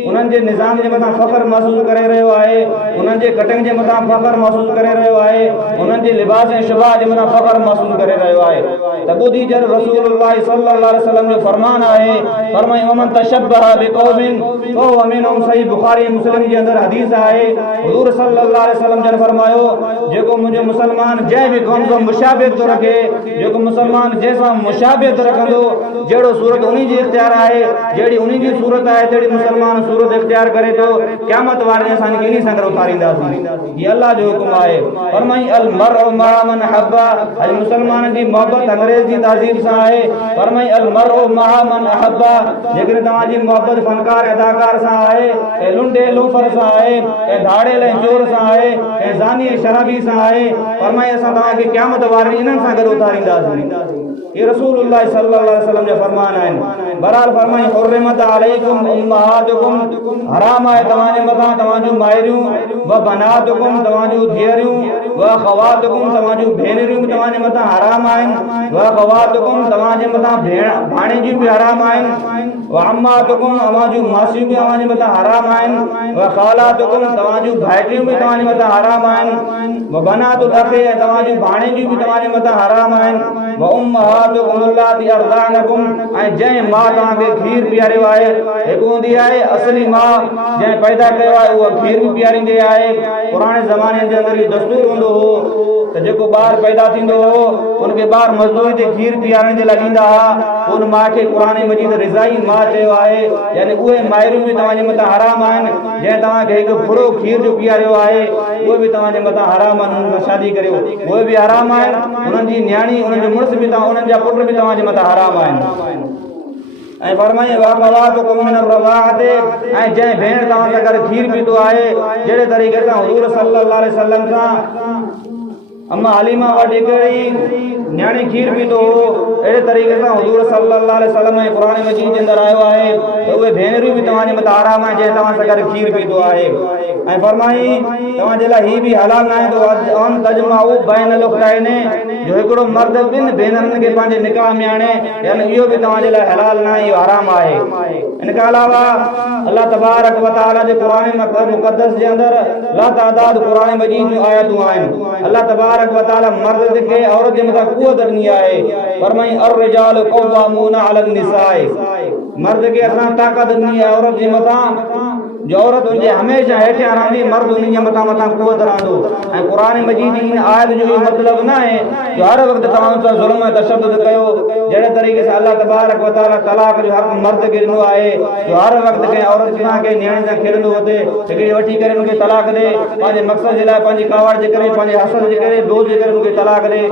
उन्हनि जे निज़ाम जे मथां फ़ख्र महसूस करे रहियो आहे, उन्हनि जे कटिंग जे मथां फ़ख्र महसूस करे रहियो आहे, उन्हनि जे लिबास ऐं शुबा जे मथां फ़ख्र महसूस करे रहियो आहे। त ॿुधी जर रसूलुल्लाह सल्लल्लाहु अलैहि वसल्लम जो फरमान आहे, फरमाई वमन तशब्बह बिक़ौमिन फ़हुव मिनहुम, सही बुख़ारी मुस्लिम जे अंदरि हदीस आहे। हुज़ूर सल्लल्लाहु अलैहि वसल्लम जन फरमायो, जेको मुंहिंजो मुसलमान जंहिं बि क़ौम सां मुशाबिहत थो रखे, जेको मुसलमान जंहिंसां मुशाबिहत रखंदो, जहिड़ो सूरत उन जी इख़्तियार आहे, जहिड़ी उन जी सूरत आहे, तहिड़ी मुसलमान सूरत इख़्तियार करे थो, क़यामत वारे ॾींहुं असां इन सां गॾु उथारींदासीं। हीअ अल्लाह जो हुकुम आहे। फरमाई अल मरउ मा मन अहब्बा अज मुसलमान जी मोहब्बत अंग्रेज जी तहजीब सां आहे फरमाई अल मरउ मा मन अहब्बा जेकॾहिं तव्हांजी मोहब्बत फनकार अदाकार सां आहे ऐं लुंडे लोफर सां आहे ऐं धाड़ेल ऐं चोर सां आहे ऐं ज़ानी ऐं शराबी सां आहे फरमाई असां तव्हांखे क़यामत वारे इन्हनि सां गॾु उतारींदासीं ये रसूलुल्लाह सल्लल्लाहु अलैहि वसल्लम जा फरमान आहिनि बहरहाल फरमाई हुर्रिमत अलैकुम उम्महातुकुम हराम आहे तव्हांजे मथां तव्हांजूं माइरियूं व बनातुकुम तव्हांजूं धीअरियूं व ख़वातुकुम तव्हांजूं भेनरियूं बि तव्हांजे मथां हराम आहिनि व ख़वातुकुम तव्हांजे मथां भाणेजियूं बि हराम आहिनि व अम्मातुकुम तव्हांजूं मासियूं बि तव्हांजे मथां हराम आहिनि व ख़ालातुकुम तव्हांजूं भाइटियूं बि तव्हांजे मथां हराम आहिनि व बनातुल अख़ी तव्हांजूं भाणेजियूं बि तव्हांजे मथां हराम आहिनि व उम्महातुकुम अल्लाती अर्ज़ानकुम ऐं जंहिं मां तव्हांखे खीर पीआरियो आहे हिकु हूंदी आहे असली मां जंहिं पैदा कयो आहे उहा खीर बि पीआरींदी आहे पुराणे ज़माने जे अंदरि इहो दस्तूर हूंदो हो त जेको ॿार पैदा थींदो हो उनखे ॿार मज़दूरी ते खीर पीआरण जे लाइ ॾींदा हुआ उन माउ खे क़ुर मजीद रिज़ाई मां चयो आहे यानी उहे माइरूं बि तव्हांजे मथां हराम आहिनि जंहिं तव्हांखे हिकु फुरो खीर जो पीआरियो आहे उहे बि तव्हांजे मथां हराम आहिनि उन्हनि सां शादी करियो उहे बि हराम आहिनि उन्हनि जी न्याणी उन्हनि जो मुड़ुस बि उन्हनि जा पुट बि तव्हांजे मथां हराम आहिनि ऐं फरमाई वाक़वातुकुम मिनर रज़ाअत ऐं जंहिं भेण तव्हां सां गॾु खीर पीतो आहे जहिड़े तरीक़े सां हुज़ूर सल्लल्लाहु अलैहि वसल्लम सां अम्मा हलीमा वटि हिकिड़ी न्याणी खीर पीतो हो अहिड़े तरीक़े सां हुज़ूर सल्लल्लाहु अलैहि वसल्लम ऐं क़ुर मजीद जे अंदरि आयो आहे त उहे भेनरियूं बि तव्हांजे मथां हराम आहिनि जंहिं तव्हां सां गॾु खीर पीतो आहे ऐं फरमाई तव्हांजे लाइ हीअ बि हलाल न आहे अन तजमाउ बैनल उख़्तैनि जो हिकिड़ो मर्द ॿिनि भेनरुनि खे पंहिंजे निकाह में आणे यानी इहो बि तव्हांजे लाइ हलाल न आहे इहो हराम आहे इन खां अलावा अल्लाह तबारक व तआला जे क़ुर मुक़द्दस जे अंदरि ला तादाद क़ुर मजीद जूं आयतूं आहिनि अल्लाह तबारक व तआला मर्द खे औरत जे मथां क़ुवत ॾिनी आहे फरमाई अर्रिजालु क़व्वामूना अलन निसाए मर्द खे असां ताक़त ॾिनी आहे औरत जे मथां जो औरत हुजे हमेशह हेठियां रहंदी मर्द उन जे मथां क़ुवत रहंदो ऐं क़ुर मजीद इन आयत जो इहो मतिलबु न आहे जो हर वक़्तु तव्हां सां ज़ुल्म ऐं तशद्दुद कयो जहिड़े तरीक़े सां अल्लाह तबारक व तआला तलाक जो हक़ मर्द खे ॾिनो आहे जो हर वक़्तु कंहिं औरत सां कंहिं नियाणी सां खेॾंदो हुजे हिकिड़ी वठी करे उनखे तलाक ॾे पंहिंजे मक़सद जे लाइ पंहिंजी कावड़ जे करे पंहिंजे हसद जे करे दोस्त जे करे उनखे तलाक ॾे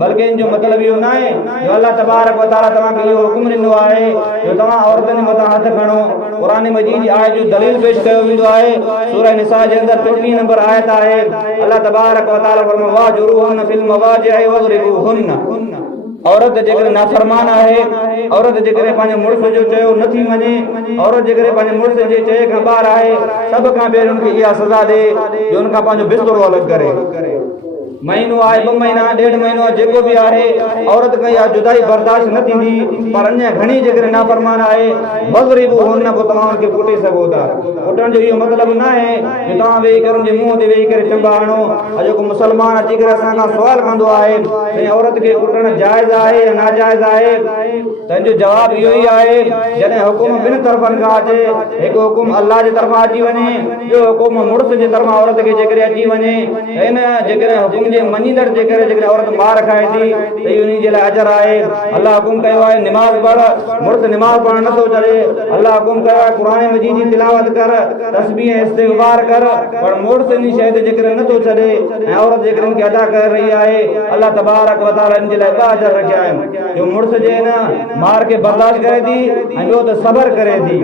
बल्कि इन जो मतिलबु इहो न आहे जो अल्लाह तबारक व तआला तव्हांखे इहो हुकुम ॾिनो आहे जो तव्हां औरतुनि मथां हथ खणो क़ुर मजीद जी आयत जो दलील पेश कयो वेंदो आहे सूरह निसा जे अंदरि 30 नंबर आयत आहे अल्लाह तबारक व तआला फरमाए वाजुरुहुन फिल मवाजिअ वज़रिबुहुन औरत जेकॾहिं नाफ़रमान आहे औरत जेकॾहिं पंहिंजे मुड़ुस जो चयो नथी मञे औरत जेकॾहिं पंहिंजे मुड़ुस जे चए खां ॿाहिरि आहे सभ खां पहिरीं उनखे इहा सज़ा ॾे जो उन खां पंहिंजो बिस्तरो अलॻि करे महीनो आहे 2 महीना 1.5 महीनो जेको बि आहे औरत खे इहा जुदाई बर्दाश्त न थींदी पर अञा घणी जेकॾहिं नाफ़रमान आहे वज़रिबुहुन पोइ तव्हां उनखे कुटे सघो था कुटण जो इहो मतिलबु न आहे जो तव्हां वेही करे उनजे मुंहं ते वेही करे चंबा हणो जेको मुस्लमान अची करे असां खां सुवाल कंदो आहे त औरत खे कुटणु जाइज़ आहे या नाजाइज़ आहे त हिन जो जवाबु इहो ई आहे जॾहिं हुकुम ॿिनि तरफ़नि खां अचे हिकु हुकुम अल्लाह जे तरफ़ां अची वञे ॿियो हुकुम मुड़ुस जे तरफ़ां औरत खे जेकॾहिं अची वञे त हिन जेकॾहिं हुकुम जे मञींदड़ जे करे जेकॾहिं औरत मार खाए थी त इहो उन जे लाइ अजर आहे अल्लाह हुकुम कयो आहे निमाज़ पढ़ मुड़ुस निमाज़ पढ़णु नथो चढ़े अल्लाह हुकुम कयो आहे क़ुर मजीद जी तिलावत कर तस्बीह ऐं इस्तिग़फ़ार कर पर मुड़ुस इन शइ ते जेकॾहिं नथो छॾे ऐं औरत जेकॾहिं इनखे अदा करे रही आहे अल्लाह तबारक व तआला इन जे लाइ 2 अजर रखिया आहिनि जो मुड़ुस जे हिन मार खे बर्दाश्त करे थी ऐं ॿियो त सबर करे थी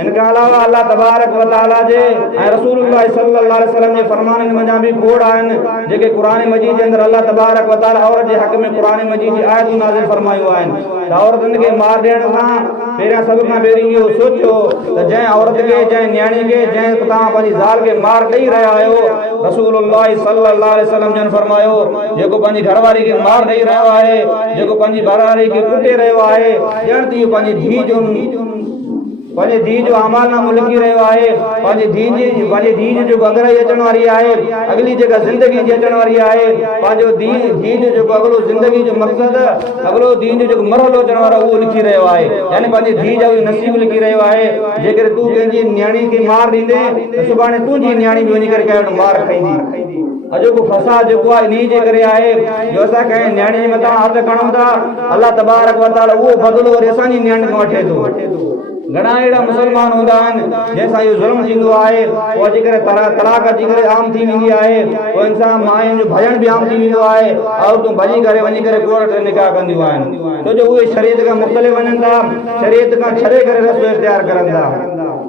इन खां अलावा अल्लाह तबारक व तआला जे ऐं रसूलुल्लाह सल्लल्लाहु अलैहि वसल्लम जे फरमाननि मंझां बि खोड़ आहिनि जेके क़ुर मजीद जे अंदरि अल्लाह तबारक व तआला औरत जे हक़ में क़ुर मजीद जी आयतूं नाज़िल फरमायूं आहिनि त औरतुनि खे मार ॾियण सां पहिरियां सभ खां पहिरीं इहो सोचियो त जंहिं औरत खे जंहिं नियाणी खे जंहिं तव्हां पंहिंजी ज़ाल खे मार ॾेई रहिया आहियो रसूलुल्लाह सल्लल्लाहु अलैहि वसल्लम जन फरमायो जेको पंहिंजी घरवारी खे मार ॾेई रहियो आहे जेको पंहिंजी घरवारी खे कुटे रहियो आहे ॼण त इहो पंहिंजे धीउ जो अमालनामो लिखी रहियो आहे पंहिंजे धीउ जो अॻिते अचण वारी आहे अॻिली जेका ज़िंदगी जी अचण वारी आहे पंहिंजो धीउ जो जेको अॻिलो ज़िंदगी जो मक़सदु अॻिलो धीउ जो जेको मरहलो अचण वारो उहो लिखी रहियो आहे यानी पंहिंजे धीउ जो नसीब लिखी रहियो आहे जेकॾहिं तूं कंहिंजी नियाणी खे मार ॾींदे त सुभाणे तुंहिंजी नियाणी बि वञी करे कंहिं मार खाईंदी अॼोको फसाद जेको आहे इन जे करे आहे जो असां कंहिं नियाणी जे मथां हथ खणूं था अल्लाह तबारक व तआला उहो बदिलो वरी असांजी नियाणी खां वठे थो घणा अहिड़ा मुसलमान हूंदा आहिनि जंहिंसां इहो ज़ुल्म थींदो आहे, पोइ अची करे तलाक अची करे आम थी वेंदी आहे, पोइ इंसान मायुनि जो भॼण बि आम थी वेंदो आहे, औरतूं भॼी करे वञी करे कोर्ट ते निकाह कंदियूं आहिनि, छो जो उहे शरीयत खां मुख़्तलिफ़ वञनि था, शरीयत खां छॾे करे रस्तो इख्तियार करनि था।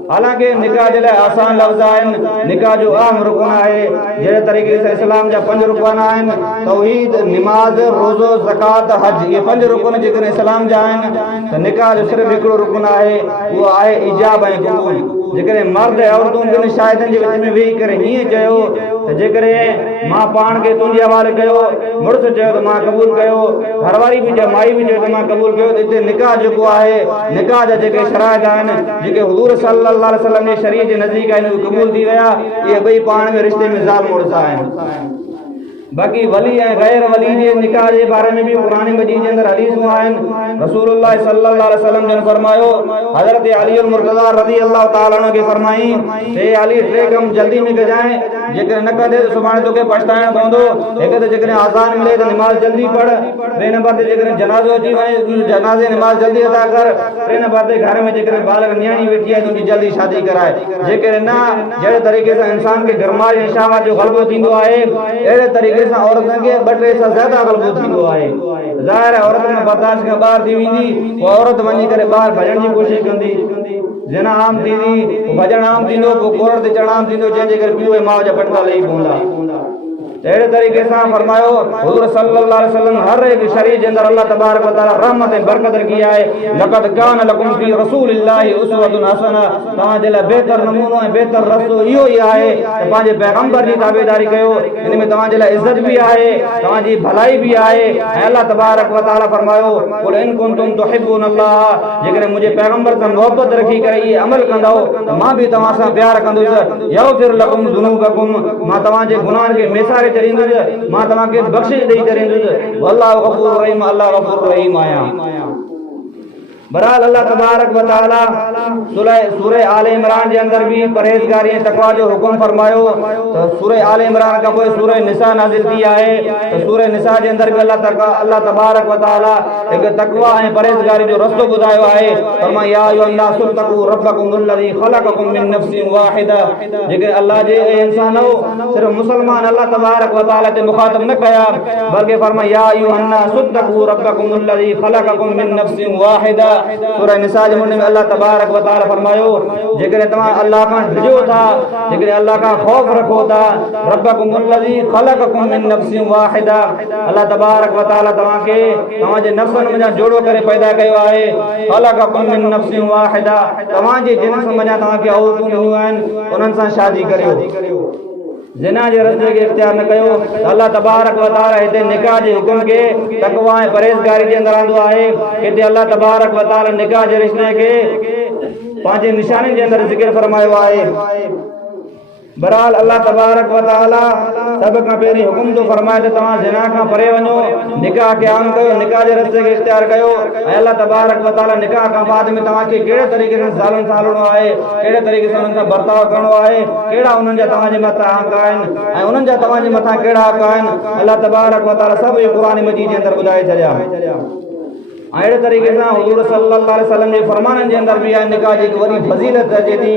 हालांकि निकाह जे लाइ आसान लफ़्ज़ आहिनि, निकाह जो अहम रुकन आहे, जहिड़े तरीक़े सां इस्लाम जा 5 रुकन आहिनि, तौहीद, निमाज़, रोज़ो, ज़कात, हज, इहे 5 रुकन जेकॾहिं इस्लाम जा आहिनि त निकाह जो सिर्फ़ु हिकिड़ो रुकन आहे, उहो आहे इजाब ऐं क़बूल। जेकॾहिं मर्द ऐं औरतूं ॿिनि शाहिदनि जे विच में वेही करे हीअं चयो त जेकॾहिं मां पाण खे तुंहिंजे हवाले कयो, मुड़ुसु चयो त मां क़बूल कयो, घरवारी बि चयो, माई बि चयो त मां क़बूल कयो, त हिते निकाह जेको आहे, निकाह जा जेके शराइत आहिनि, जेके हुज़ूर सल्लल्लाहु अलैहि वसल्लम जे शरीयत जे नज़दीक आहिनि, उहे क़बूल थी विया। इहे ॿई पाण में रिश्ते में ज़ाल मुड़ुसु आहिनि। बाक़ी वली ऐं गैर वली जे निकाह जे बारे में भी कुरान मजीद जे अंदर हदीसूं आहिनि। रसूलुल्लाह सल्लल्लाहु अलैहि वसल्लम जन फरमायो, हज़रत अली अल मुर्तज़ा रज़ी अल्लाह तआला अन्हु खे फरमाई, हे अली, 3 कम जल्दी में कजाएं, जेकॾहिं न कंदे त सुभाणे तोखे पछताइणो पवंदो। हिकु त जेकॾहिं आज़ान मिले त निमाज़ जल्दी पढ़, 2 नंबर ते जेकॾहिं जनाज़ो अची वञे जनाज़े निमाज़ जल्दी अदा कर, 3 नंबर ते घर में जेकॾहिं बालग नियाणी वेठी आहे तुंहिंजी जल्दी शादी कराए। जेकॾहिं न, जहिड़े तरीक़े सां इंसान खे गरमाश ऐं शहवत जो ग़लबो थींदो आहे, अहिड़े तरीक़े सां औरतुनि खे 2-3 सां ज़्यादा ग़लबो थींदो आहे। ज़ाहिर आहे औरत में बर्दाश्त खां ॿाहिरि थी वेंदी, पोइ औरत वञी करे ॿाहिरि भॼण जी कोशिशि कंदी, ज़िना आम थींदी, भॼण आम थींदो, पोइ कोर्ट ते चढ़ण आम थींदो, जंहिंजे करे पीउ ऐं माउ जा पटका लही पवंदा। अहिड़े तरीक़े सां फरमायो, हुज़ूर सल्लल्लाहु अलैहि वसल्लम हर हिकु शरीर जे अंदरि अल्लाह तबारक व तआला रहमत ऐं बरकत रखी आहे। लक़द कान लकुम फी रसूलिल्लाहि उस्वतुन हसना, तव्हांजे लाइ बहितर नमूनो ऐं बहितर रस्तो इहो ई आहे त पंहिंजे पैगंबर जी ताबेदारी कयो। इन में तव्हांजे लाइ इज़त बि आहे, तव्हांजी भलाई बि आहे। ऐं अल्लाह तबारक व तआला फरमायो, कुल इन कुंतुम तुहिब्बूनल्लाह, जेकॾहिं मुंहिंजे पैगंबर सां मोहबत रखी करे इहे अमल कंदो त मां बि तव्हां सां प्यार कंदुसि। यग़फिर लकुम ज़ुनूबकुम, मां तव्हांजे गुनाहनि खे मेसारे छॾींदुसि, मां तव्हांखे बख़्शिश ॾेई छॾींदुसि। वल्लाहु गफ़ूर रहीम, अल्लाह गफ़ूर रहीम आहियां। बहरहाल अल्लाह तबारक व तआला सूरह आल इमरान जे अंदर भी परहेज़गारी ऐं तक़वा जो हुकुम फरमायो। तो सूरह आल इमरान का पोइ सूरह निसा नाज़िल थी आहे। तो सूरह निसा जे अंदर भी अल्लाह तबारक व तआला एक तक़वा ऐं परहेज़गारी जो रस्तो ॿुधायो आहे। फरमाया, या अय्युहन्नासु तक़ू रब्बकुमुल्लज़ी ख़लक़कुम मिन नफ़्सिन वाहिदा, जेके अल्लाह जे इंसानो सिर्फ मुसलमान अल्लाह तबारक व तआला ते मुखातब न कया, बल्कि फरमाया, या अय्युहन्नासु तक़ू रब्बकुमुल्लज़ी ख़लक़कुम मिन नफ़्सिन वाहिदा। सूरह निसा जे मुंड में अल्लाह तबारक व तआला फरमायो, जेकॾहिं तव्हां अल्लाह खां डिॼो था, जेकॾहिं अल्लाह खां ख़ौफ़ रखो था, रब्बकुमुल्लज़ी ख़लक़कुम मिन नफ़्सिन वाहिदा, अल्लाह तबारक व तआला तव्हांखे तव्हांजे नफ़्सनि में जोड़ो करे पैदा कयो आहे। ख़लक़कुम मिन नफ़्सिन वाहिदा, तव्हांजे जिन्स में तव्हांखे औरतूं ॾिनियूं आहिनि, उन्हनि सां शादी करियो। ज़िना जे रस्ते खे इख्तियार न कयो। अल्लाह तबारक व तआला हिते निकाह जे हुकुम खे तक़वा ऐं परहेज़गारी जे अंदरि आंदो आहे। हिते अल्लाह तबारक व तआला निकाह जे रिश्ते खे पंहिंजे निशानी जे अंदरि ज़िक्र फरमायो आहे। बहरहाल अल्लाह तबारक व तआला सब खां पहिरीं हुकुम थो फरमाए त तव्हां ज़िना खां परे वञो, निकाह खे आम कयो, निकाह जे रस्ते खे इख्तियार कयो। ऐं अल्लाह तबारक व तआला निकाह खां बाद में तव्हांखे कहिड़े तरीक़े सां ज़ालुनि सां हलणो आहे, कहिड़े तरीक़े सां उन्हनि सां बर्ताव करणो आहे, कहिड़ा उन्हनि जा तव्हांजे मथां हक़ आहिनि ऐं उन्हनि जा तव्हांजे मथां कहिड़ा हक़ आहिनि, अल्लाह तबारक व तआला सभु इहो क़ुरान मजीद जे अंदरि ॿुधाए छॾिया। अहिड़े तरीक़े सां हुज़ूर सल्लल्लाहु अलैहि वसल्लम जे फरमाननि जे अंदरि बि आहे निकाह जी हिकु वॾी फज़ीलत अचे थी।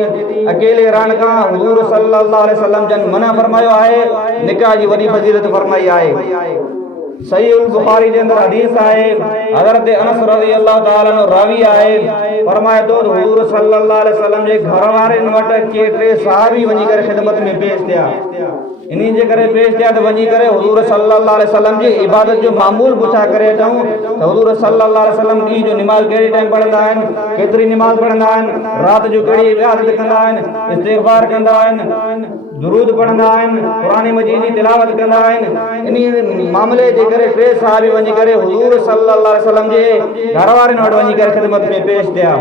अकेले रहण खां हुज़ूर सल्लल्लाहु अलैहि वसल्लम जन मना फरमायो आहे, निकाह जी वॾी फज़ीलत फरमाई आहे। सहीह बुखारी जे अंदर हदीस आहे, हज़रत अनस रज़ी अल्लाह तआला अन्हु रावी आहे, फरमाए थो हुज़ूर सल्लल्लाहु अलैहि वसल्लम जे घर वारनि वटि के 3 सहाबी वञी करे ख़िदमत में पेश थिया। इन्हीं जे करे पेश थिया त वञी करे हुज़ूर सल्लल्लाहु अलैहि वसल्लम जी इबादत जो मामूल पुछा करे अचूं त हुज़ूर सल्लल्लाहु अलैहि वसल्लम ॾींहं जो निमाज़ कहिड़े टाइम पढ़ंदा आहिनि, केतिरी निमाज़ पढ़ंदा आहिनि, राति जो कहिड़ी इबादत कंदा आहिनि, इस्तिग़फ़ार कंदा आहिनि, दुरूद पढ़ंदा आहिनि, क़ुरान मजीद जी तिलावत कंदा आहिनि। इन मामले जे करे 3 सहाबी वञी करे हुज़ूर सल्लल्लाहु अलैहि वसल्लम जे घर वारनि वटि वञी करे ख़िदमत में पेश थिया।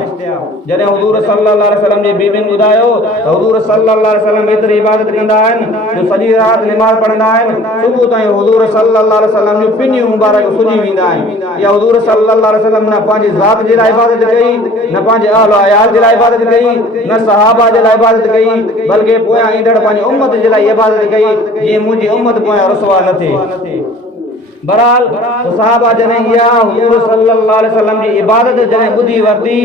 जॾहिं हुज़ूर सल्लल्लाहु अलैहि वसल्लम जे बीबियुनि ॿुधायो त हुज़ूर सल्लल्लाहु अलैहि वसल्लम एतिरी इबादत कंदा आहिनि जो सॼी राति निमाज़ पढ़ंदा आहिनि, सुबुह ताईं हुज़ूर सल्लल्लाहु अलैहि वसल्लम जूं पिनियूं मुबारक सुॼी वेंदा आहिनि। या हुज़ूर सल्लल्लाहु अलैहि वसल्लम न पंहिंजी ज़ात जे लाइ इबादत कई, न पंहिंजे अहल अयाल जे लाइ इबादत कई, न सहाबा जे लाइ इबादत कई, बल्कि पोयां ईंदड़ पंहिंजी उम्मत जे लाइ इबादत कई, जीअं मुंहिंजी उम्मत पोयां रुसवा न थिए। बहरहाल सहाबा जॾहिं इहा हुज़ूर सल्लल्लाहु अलैहि वसल्लम जी इबादत जॾहिं ॿुधी वरिती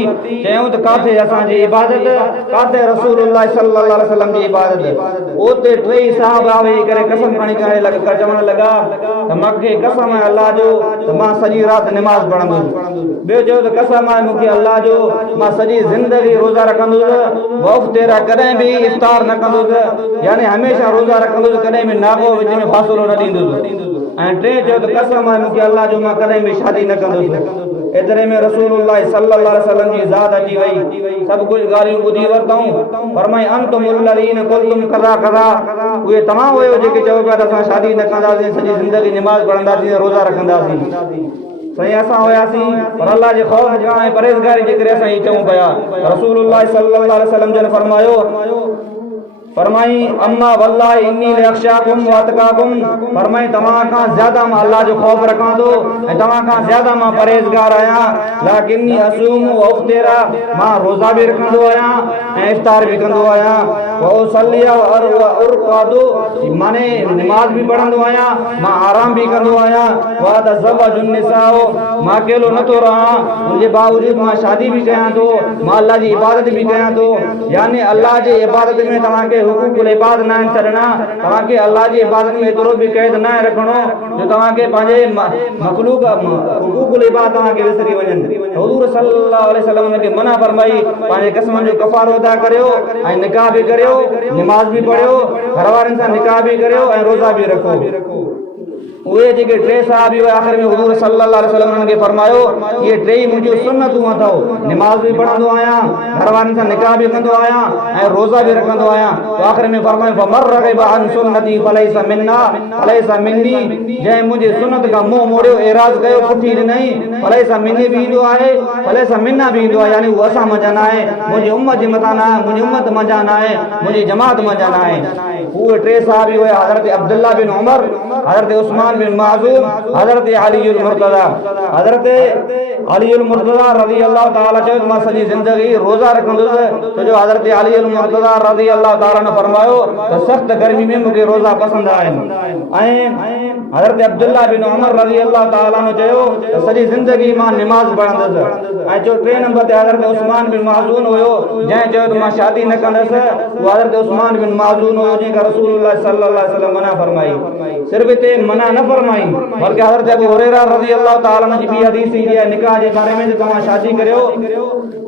चयूं त काथे असांजी इबादत, काथे रसूलुल्लाह सल्लल्लाहु अलैहि वसल्लम जी इबादत। उते टेई सहाबा वेही करे कसम खणी करे चवण लॻा त मूंखे कसम आहे अल्लाह जो त मां सॼी राति निमाज़ पढ़ंदुसि। ॿियो चयो त कसम आहे मूंखे अल्लाह जो मां सॼी ज़िंदगी रोज़ा रखंदुसि, वक़्त तेरा कॾहिं बि इफ़्तार न कंदुसि, यानी हमेशह रोज़ा रखंदुसि, कॾहिं बि नागो विच में फ़ासिलो न ॾींदुसि। ऐं टे चयो त कसम आहे मूंखे अल्लाह जो मां कॾहिं बि शादी न कंदुसि। एतिरे में रसूलुल्लाह सल्लल्लाहु अलैहि वसल्लम जी ज़ात अची वई, सभु कुझु ॻाल्हियूं ॿुधी वरितऊं। फरमाई अंतुमुल लज़ीन क़ुल्तुम कज़ा कज़ा, उहे तव्हां हुयो जेके चयो पिया त असां शादी न कंदासीं, सॼी ज़िंदगी निमाज़ पढ़ंदासीं, रोज़ा रखंदासीं। साईं असां हुयासीं, पर अल्लाह जे ख़ौफ़ ऐं परहेज़गारी जे करे असां हीअ चऊं पिया। रसूलुल्लाह सल्लल्लाहु अलैहि वसल्लम जन फरमाई अम्मा वल्लाहि इन्नी लअख़शाकुम व अतक़ाकुम, फरमाई तव्हां खां ज़्यादा मां अल्लाह जो ख़ौफ़ रखां थो ऐं तव्हां खां ज़्यादा मां परहेज़गार आहियां। लाकिन्नी असूम व उफ़्तिरा, मां रोज़ा बि रखंदो आहियां ऐं इफ़्तार बि कंदो आहियां। व उसल्ली व उरक़दु, माने निमाज़ बि पढ़ंदो आहियां, मां आराम बि कंदो आहियां। व अतज़व्वजु निसाओ, मां अकेलो नथो रहां, उनजे बावजूद मां शादी बि कयां थो, मां अल्लाह जी इबादत बि कयां थो। यानी अल्लाह जी इबादत में तव्हांखे हुकूकुल इबाद न आहिनि छॾणा, तव्हांखे अल्लाह जी इबादत में एतिरो बि क़ैद न आहे रखणो जो तव्हांखे पंहिंजे मखलूक हुकूकुल इबाद तव्हांखे विसरी वञनि। हुज़ूर सल्लल्लाहु अलैहि वसल्लम उनखे मना फरमाई, पंहिंजे क़स्मनि जो कफ़ारो अदा करियो ऐं निकाह बि करियो, निमाज़ बि पढ़ियो, घर वारनि सां निकाह बि करियो ऐं रोज़ा बि रखो। उहे जेके टे सहाबी हुआ आख़िर में हुज़ूर सल्लल्लाहु अलैहि वसल्लम उन्हनि खे फरमायो इहे टेई मुंहिंजियूं सुन्नतूं अथव, निमाज़ बि पढ़ंदो आहियां, घर वारनि सां निकाह बि कंदो आहियां ऐं रोज़ा बि रखंदो आहियां। तो आख़िर में फरमायो फमर रग़िब अन सुन्नती फलैसा मिन्ना फलैसा मिन्नी, जंहिं मुंहिंजी सुन्नत खां मुंहुं मोड़ियो, एराज़ कयो, पुठी ॾिनई, फलैसा मिन्नी बि ईंदो आहे, फलैसा मिन्ना बि ईंदो आहे, यानी उहो असां मंझा न आहे, मुंहिंजी उम्मत जे मथां न आहे, मुंहिंजी उम्मत मंझा न आहे, मुंहिंजी जमात मंझा न आहे। उहे टे सहाबी हुआ हज़रत अब्दुल्लाह बिन उमर, हज़रत उस्मान बिन माज़ून, हज़रत अलीउल मुर्तज़ा। हज़रत अलीउल मुर्तज़ा रज़ी अल्लाह ताला चयो मां सॼी ज़िंदगी रोज़ा रखंदुसि, छो जो हज़रत अलीउल मुर्तज़ा रज़ी अल्लाह ताला ने फरमायो त सख़्त गर्मी में मूंखे रोज़ा पसंदि आहिनि। ऐं हज़रत अब्दुल्लाह बिन उमर रज़ी अल्लाह ताला ने चयो त सॼी ज़िंदगी मां निमाज़ पढ़ंदुसि। ऐं जो टे नंबर ते हज़रत उस्मान बिन माज़ून हुयो, जंहिं चयो त मां शादी न कंदुसि, उहो हज़रत उस्मान बिन माज़ून हुयो जंहिंखे रसूलुल्लाह सल्लल्लाहु अलैहि वसल्लम मना फरमाई। सिर्फ़ हिते मना न फरमाई, बल्कि हज़रत अबू हुरैरा रज़ी अल्लाह ताला जी ॿी हदीस ईंदी आहे निकाह जे बारे में, तव्हां शादी करियो।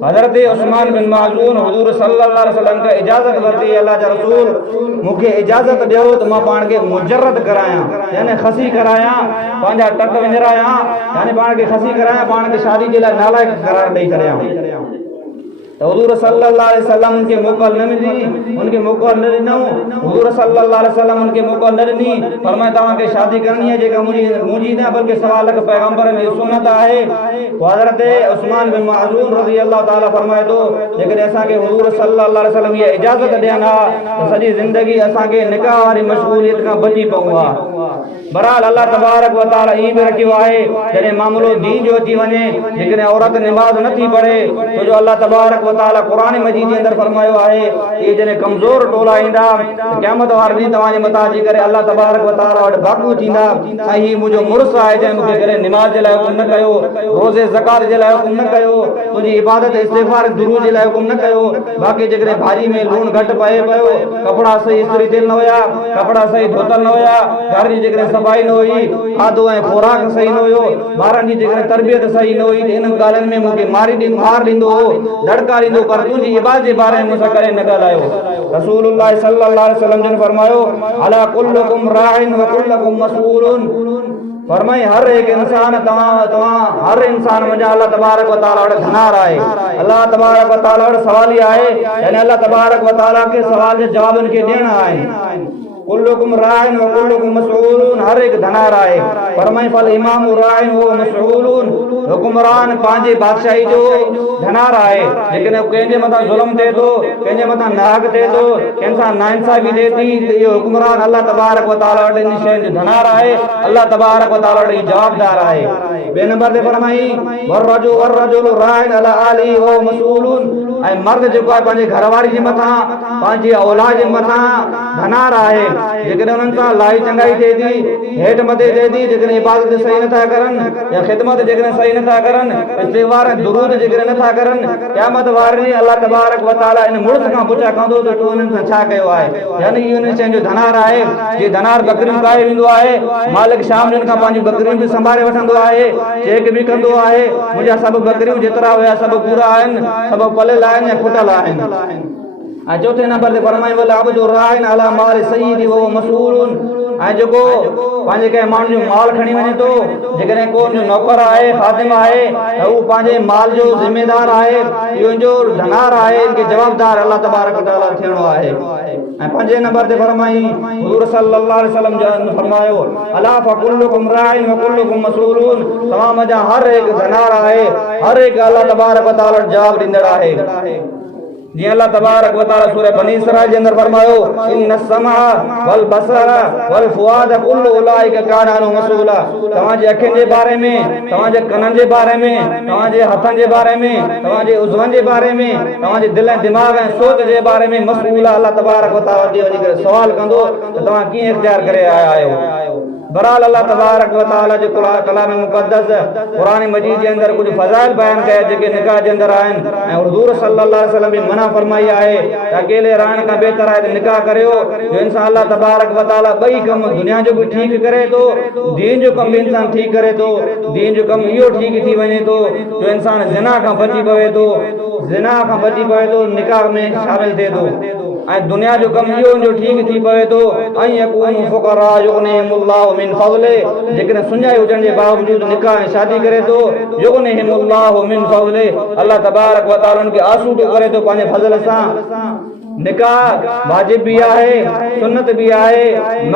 हज़रत उस्मान बिन माज़ून हुज़ूर सल्लल्लाहु अलैहि वसल्लम खां इजाज़त वरिती, अल्लाह जा रसूल मूंखे इजाज़त ॾियो त मां पाण खे मुजर्रद करायां, यानी खसी करायां, पंहिंजा टक विंजरायां, यानी पाण खे खसी करायां, पाण खे शादी जे लाइ नालाइक़ करार ॾेई छॾियां। तो हुज़ूर सल्लल्लाहु अलैहि वसल्लम उनके मोकल न मिली, उनके मोकल न ॾिनो। हुज़ूर सल्लल्लाहु अलैहि वसल्लम उनके मोकल न ॾिनी, फरमाया तव्हांखे शादी करणी आहे जेका मुंहिंजी न बल्कि सवा लख पैगंबरनि जी सुन्नत आहे। हज़रत उस्मान बिन माज़ून रज़ी अल्लाह ताला फरमाए थो जेकॾहिं असांखे हुज़ूर सल्लल्लाहु अलैहि वसल्लम इहा इजाज़त ॾियनि हा त सॼी ज़िंदगी असांखे निकाह वारी मशगूलियत खां बची पऊं हा। बहरहाल अल्लाह तबारक व तआला ई बि रखियो आहे जॾहिं मामलो दीन जो अची वञे, जेकॾहिं औरत निमाज़ नथी पढ़े, छो जो अल्लाह तबारक व तआला क़ुरान मजीद जे अंदरि फरमायो आहे इहे जॾहिं कमज़ोर टोला ईंदा त क़यामत वारे ॾींहुं तव्हांजे मथां अची करे अल्लाह तबारक व तआला वटि बाकू थींदा, ऐं हीउ मुंहिंजो मुड़ुसु आहे जंहिं मूंखे कॾहिं निमाज़ जे लाइ हुकुम न कयो, रोज़े ज़कात जे लाइ हुकुम न कयो, तुंहिंजी इबादत इस्तिग़फ़ार दुरूद जे लाइ हुकुम न कयो। बाक़ी जेकॾहिं भाॼी में लूणु घटि पए पियो, कपिड़ा सही इस्त्री थियल न हुया, कपिड़ा सही धोतल न हुया, घर जी जेकॾहिं सफ़ाई न हुई, खाधो ऐं खुराक सही न हुयो, ॿारनि जी जेकॾहिं तरबियत सही न हुई, इन ॻाल्हियुनि में मूंखे मार ॾींदो हो, दड़का ॾींदो, पर तुंहिंजी इबादत जे बारे में मूंसां करे न ॻाल्हायो। रसूलुल्लाह सल्लल्लाहु अलैहि वसल्लम जन फरमायो अला कुल्लुकुम राइन व कुल्लुकुम मसऊलुन, फरमाई हर एक इंसान तव्हां हर इंसान मुंहिंजा अल्लाह तबारक व तआला वटि धनार आहे, अल्लाह तबारक व तआला वटि सवाली आहे, यानी अल्लाह तबारक व तआला खे सवाल जे जवाब खे ॾियणा आहिनि। कुल्लुकुम राइन व कुल्लुकुम मसऊलुन, हर एक धनार आहे। फरमाई फल इमाम राइन व मसऊलुन, हुकुमरान पंहिंजे बादशाही जो धनार आहे। जेकॾहिं कंहिंजे मथां ज़ुल्म थिए थो, कंहिंजे मथां नाहक थिए थो, कंहिंसां नाइंसाफ़ी थिए थी, त इहो हुकुमरान अल्लाह तबारक व तआला वटि इन शइ जो धनार आहे, अल्लाह तबारक व तआला वटि जवाबदार आहे। ॿिए नंबर ते फरमाई वर्रजुलु राइन अला आलिही व मसऊलुन, ऐं मर्द जेको आहे पंहिंजे घरवारी जे मथां, पंहिंजी औलाद जे मथां धनार आहे। जेकॾहिं उन्हनि सां लाई चङाई थिए थी हेठि मथे थिए थी जेकॾहिं इबादत सही नथा करनि या ख़िदमत जेकॾहिं सही नथा करनि इस्तिग़फ़ार ऐं दुरूद जेकॾहिं नथा करनि क़यामत वारे ॾींहुं अल्लाह तबारक व तआला इन मुड़ुस खां पुछा कंदो त तूं उन्हनि सां छा कयो आहे यानी इहो उन शइ जो धनार आहे जे धनार बकरियूं खाए वेंदो आहे मालिक शाम ॾींहं खां पंहिंजी बकरियूं बि संभाले वठंदो आहे चेक बि कंदो आहे मुंहिंजा सभु बकरियूं जेतिरा हुया सभु पूरा आहिनि सभु पलियल आहिनि ऐं खुटल आहिनि ऐं चौथे नंबर ते फरमाई वल अब्दु राइन अला माल सय्यिदी व मसऊलुन ऐं जेको पंहिंजे कंहिं माण्हू जो माल खणी वञे थो जेकॾहिं को जो नौकर आहे ख़ादिम आहे त उहो पंहिंजे माल जो ज़िम्मेदार आहे इहो जो धनार आहे इनखे जवाबदार अल्लाह तबारक व तआला थियणो आहे ऐं पंजे नंबर ते फरमाई हुज़ूर सल्लल्लाहु अलैहि वसल्लम जन फरमायो अला फकुल्लुकुम राइन व कुल्लुकुम मसऊलुन तमाम जा हर हिकु धनार आहे हर हिकु अल्लाह तबारक व तआला जवाब ॾींदड़ आहे जीअं अल्लाह तबारक व तआला सूरह बनी इसराईल जे अंदरि फरमायो इन्न समा वल बसर वल फुआद कुल्लु उलाइका कान अनहु मसऊला तव्हांजे अखियुनि जे बारे में तव्हांजे कननि जे बारे में तव्हांजे हथनि जे बारे में तव्हांजे उज़वनि जे बारे में तव्हांजे दिलि ऐं दिमाग़ ऐं सोच जे बारे में मसऊला अल्लाह तबारक व तआला वञी करे सवाल कंदो त तव्हां कीअं इख्तियार करे आया आहियो बहरहाल अल्लाह तबारक व तआला जो कलाम मुक़द्दस क़ुरान मजीद जे अंदरि कुझु फ़ज़ाइल बयान कया जेके निकाह जे अंदरि आहिनि ऐं हुज़ूर सल्लल्लाहु अलैहि वसल्लम बि मना फरमाई आहे त अकेले रहण खां बहितर आहे त निकाह करियो जो इंसान अल्लाह तबारक व तआला ॿई कम दुनिया जो बि ठीकु करे थो दीन जो कम बि इंसान ठीकु करे थो दीन जो कम इहो ठीकु थी वञे थो जो इंसान ज़िना खां बची पवे थो ज़िना खां बची पवे थो निकाह में शामिल थिए थो ऐं दुनिया जो कम इहो जो ठीकु थी पवे थो ऐं यकूनु फुक़रा युग़निहिमुल्लाहु मिन फ़ज़ले जेकॾहिं सुञाई हुजण जे बावजूदु निकाह ऐं शादी करे थो युग़निहिमुल्लाहु मिन फ़ज़ले अल्लाह तबारक व तआला उनखे आसूदो करे थो पंहिंजे फज़ल सां निकाह वाजिब भी आहे सुन्नत भी आहे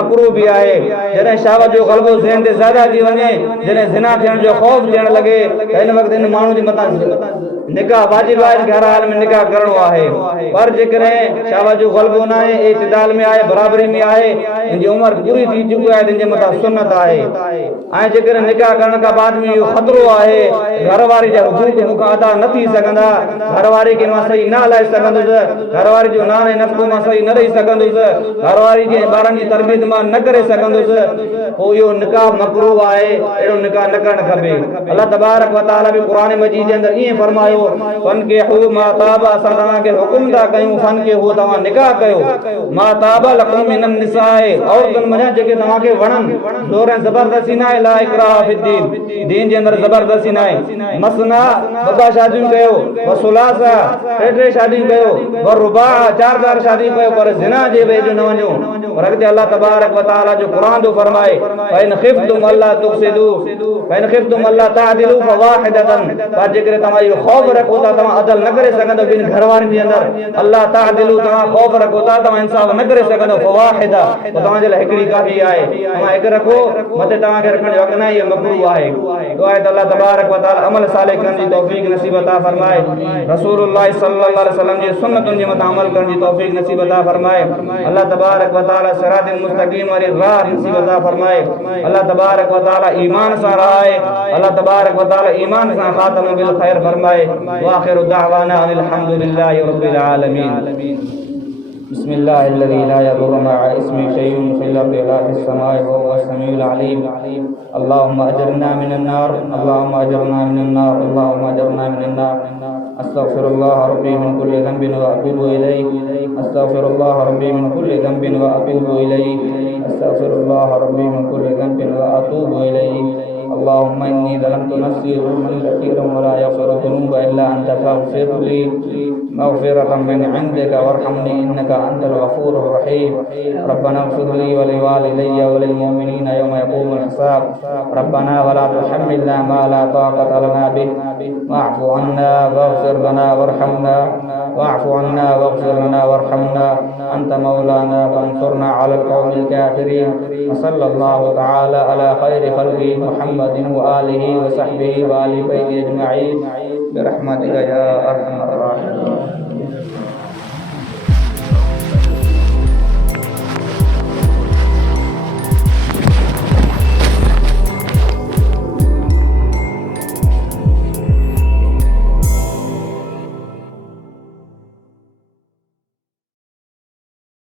मकरूह भी आहे जॾहिं शाहवत जो ग़लबो ज़हन ते ज़्यादा थी वञे जॾहिं ज़िना थियण जो ख़ौफ़ थियण लॻे त हिन वक़्तु हिन माण्हू जे मथां निकाह वाजिब आहे हर हाल में निकाह करणो आहे पर जेकॾहिं शाहवत जो ग़लबो न आहे इत्तिदाल में आहे बराबरी में आहे हिनजी उमिरि पूरी थी चुकी आहे हिन जे मथां सुन्नत आहे ऐं जेकॾहिं निकाह करण खां बाद में इहो ख़तरो आहे घरवारी जा हुकूक मूंखां अदा न थी सघंदा घरवारी खे मां सही न हलाए सघंदुसि घरवारी जो नाने नफ़्को मां सही न रही सघंदुसि घरवारी जे ॿारनि जी तरबियत मां न करे सघंदुसि पोइ इहो निकाह मकरूह आहे अहिड़ो निकाह न करणु खपे अल्लाह तबारक व तआला बि क़ुरान मजीद जे अंदरि ईअं फरमायो फन के हू मा ताब असां तव्हांखे हुकुम था कयूं फन के हू तव्हां निकाह कयो मा ताब लकुम मिनन निसाए औरतुनि मंझां जेके तव्हांखे वणनि ज़ोर ऐं ज़बरदस्ती न आहे ला इकराह फिद्दीन दीन जे अंदरि ज़बरदस्ती न आहे मसना ॿ शादियूं कयो व सुलासा टे शादियूं कयो व रुबा चार शादी कयो पर ज़िना जे वेझो न वञो पर अॻिते अल्लाह तबारक व तआला जो क़ुरान थो फरमाए फ़इन ख़िफ़्तुम अल्ला तुफ़सिदू फ़इन ख़िफ़्तुम अल्ला तअदिलू फ़वाहिदतन पर जेकॾहिं तव्हां इहो ख़ौफ़ रखो था तव्हां अदल न करे सघंदो ॿिनि घरवारनि जे अंदरि अल्लाह तअदिलू तव्हां ख़ौफ़ रखो था तव्हां इंसाफ़ न करे सघंदो फ़वाहिदा त तव्हांजे लाइ हिकिड़ी काफ़ी आहे तव्हां हिकु रखो मथे तव्हांखे रखण जो हक़ न आहे इहो मकरूह आहे दुआ आहे त अल्लाह तबारक व तआला अमल सालिह करण जी तौफ़ीक़ नसीब अता फरमाए रसूलुल्लाह सल्लल्लाहु अलैहि वसल्लम जी सुन्नतुनि जे मथां अमल करण जी तौफ़ीक़ नसीब अता फरमाए अल्लाह तबारक व तआला सिरातिल मुस्तक़ीम वारी राह नसीब अता फरमाए अल्लाह तबारक व तआला ईमान सां राहे अल्लाह तबारक व तआला ईमान सां ख़ातम बिल खैर फरमाए व आखिरु दअवाना अनिल हम्दुलिल्लाहि रब्बिल आलमीन बिस्मिल्लाहिल्लज़ी ला यदुर्रु मअ इस्मिही शैउन फिल अर्दि वला फिस समाइ व हुवस समीउल अलीम अल्लाहुम्मा अजिरना मिनन नार अल्लाहुम्मा अजिरना मिनन नार अल्लाहुम्मा अजिरना मिनन नार अस्तगफिरुल्लाह रब्बी मिन कुल्लि ज़ंबिन व अतूबु इलैहि अस्तगफिरुल्लाह रब्बी मिन कुल्लि ज़ंबिन व अतूबु इलैहि अस्तगफिरुल्लाह रब्बी मिन कुल्लि ज़ंबिन व अतूबु इलैहि अल्लाहुम्मा इन्नी ज़लमतु नफ्सी ज़ुल्मन कसीरन व ला यग़फिरु ज़ुनूबा इल्ला अन्ता फ़ाग़फिर ली मग़फ़िरतम मिन इंदिका वरहमनी इन्नका अंतल गफ़ूरुर रहीम रब्बना इग़फिर ली व लिवालिदैया व लिलमुमिनीना यौमा यक़ूमुल हिसाब रब्बना व ला तुहम्मिलना मा ला ताक़ता लना बिहि वाअफ़ु अन्ना वग़फ़िर लना वरहमना वाअफ़ु अन्ना वग़फ़िर लना वरहमना अंत मौलाना फंसुरना अलल क़ौमिल काफ़िरीन व सल्लल्लाहु तआला अला खैरि ख़ल्क़िही मुहम्मदिन व आलिहि व सहबिही व आलि बैतिही अजमईन बिरहमतिका या अरहमर राहिमीन।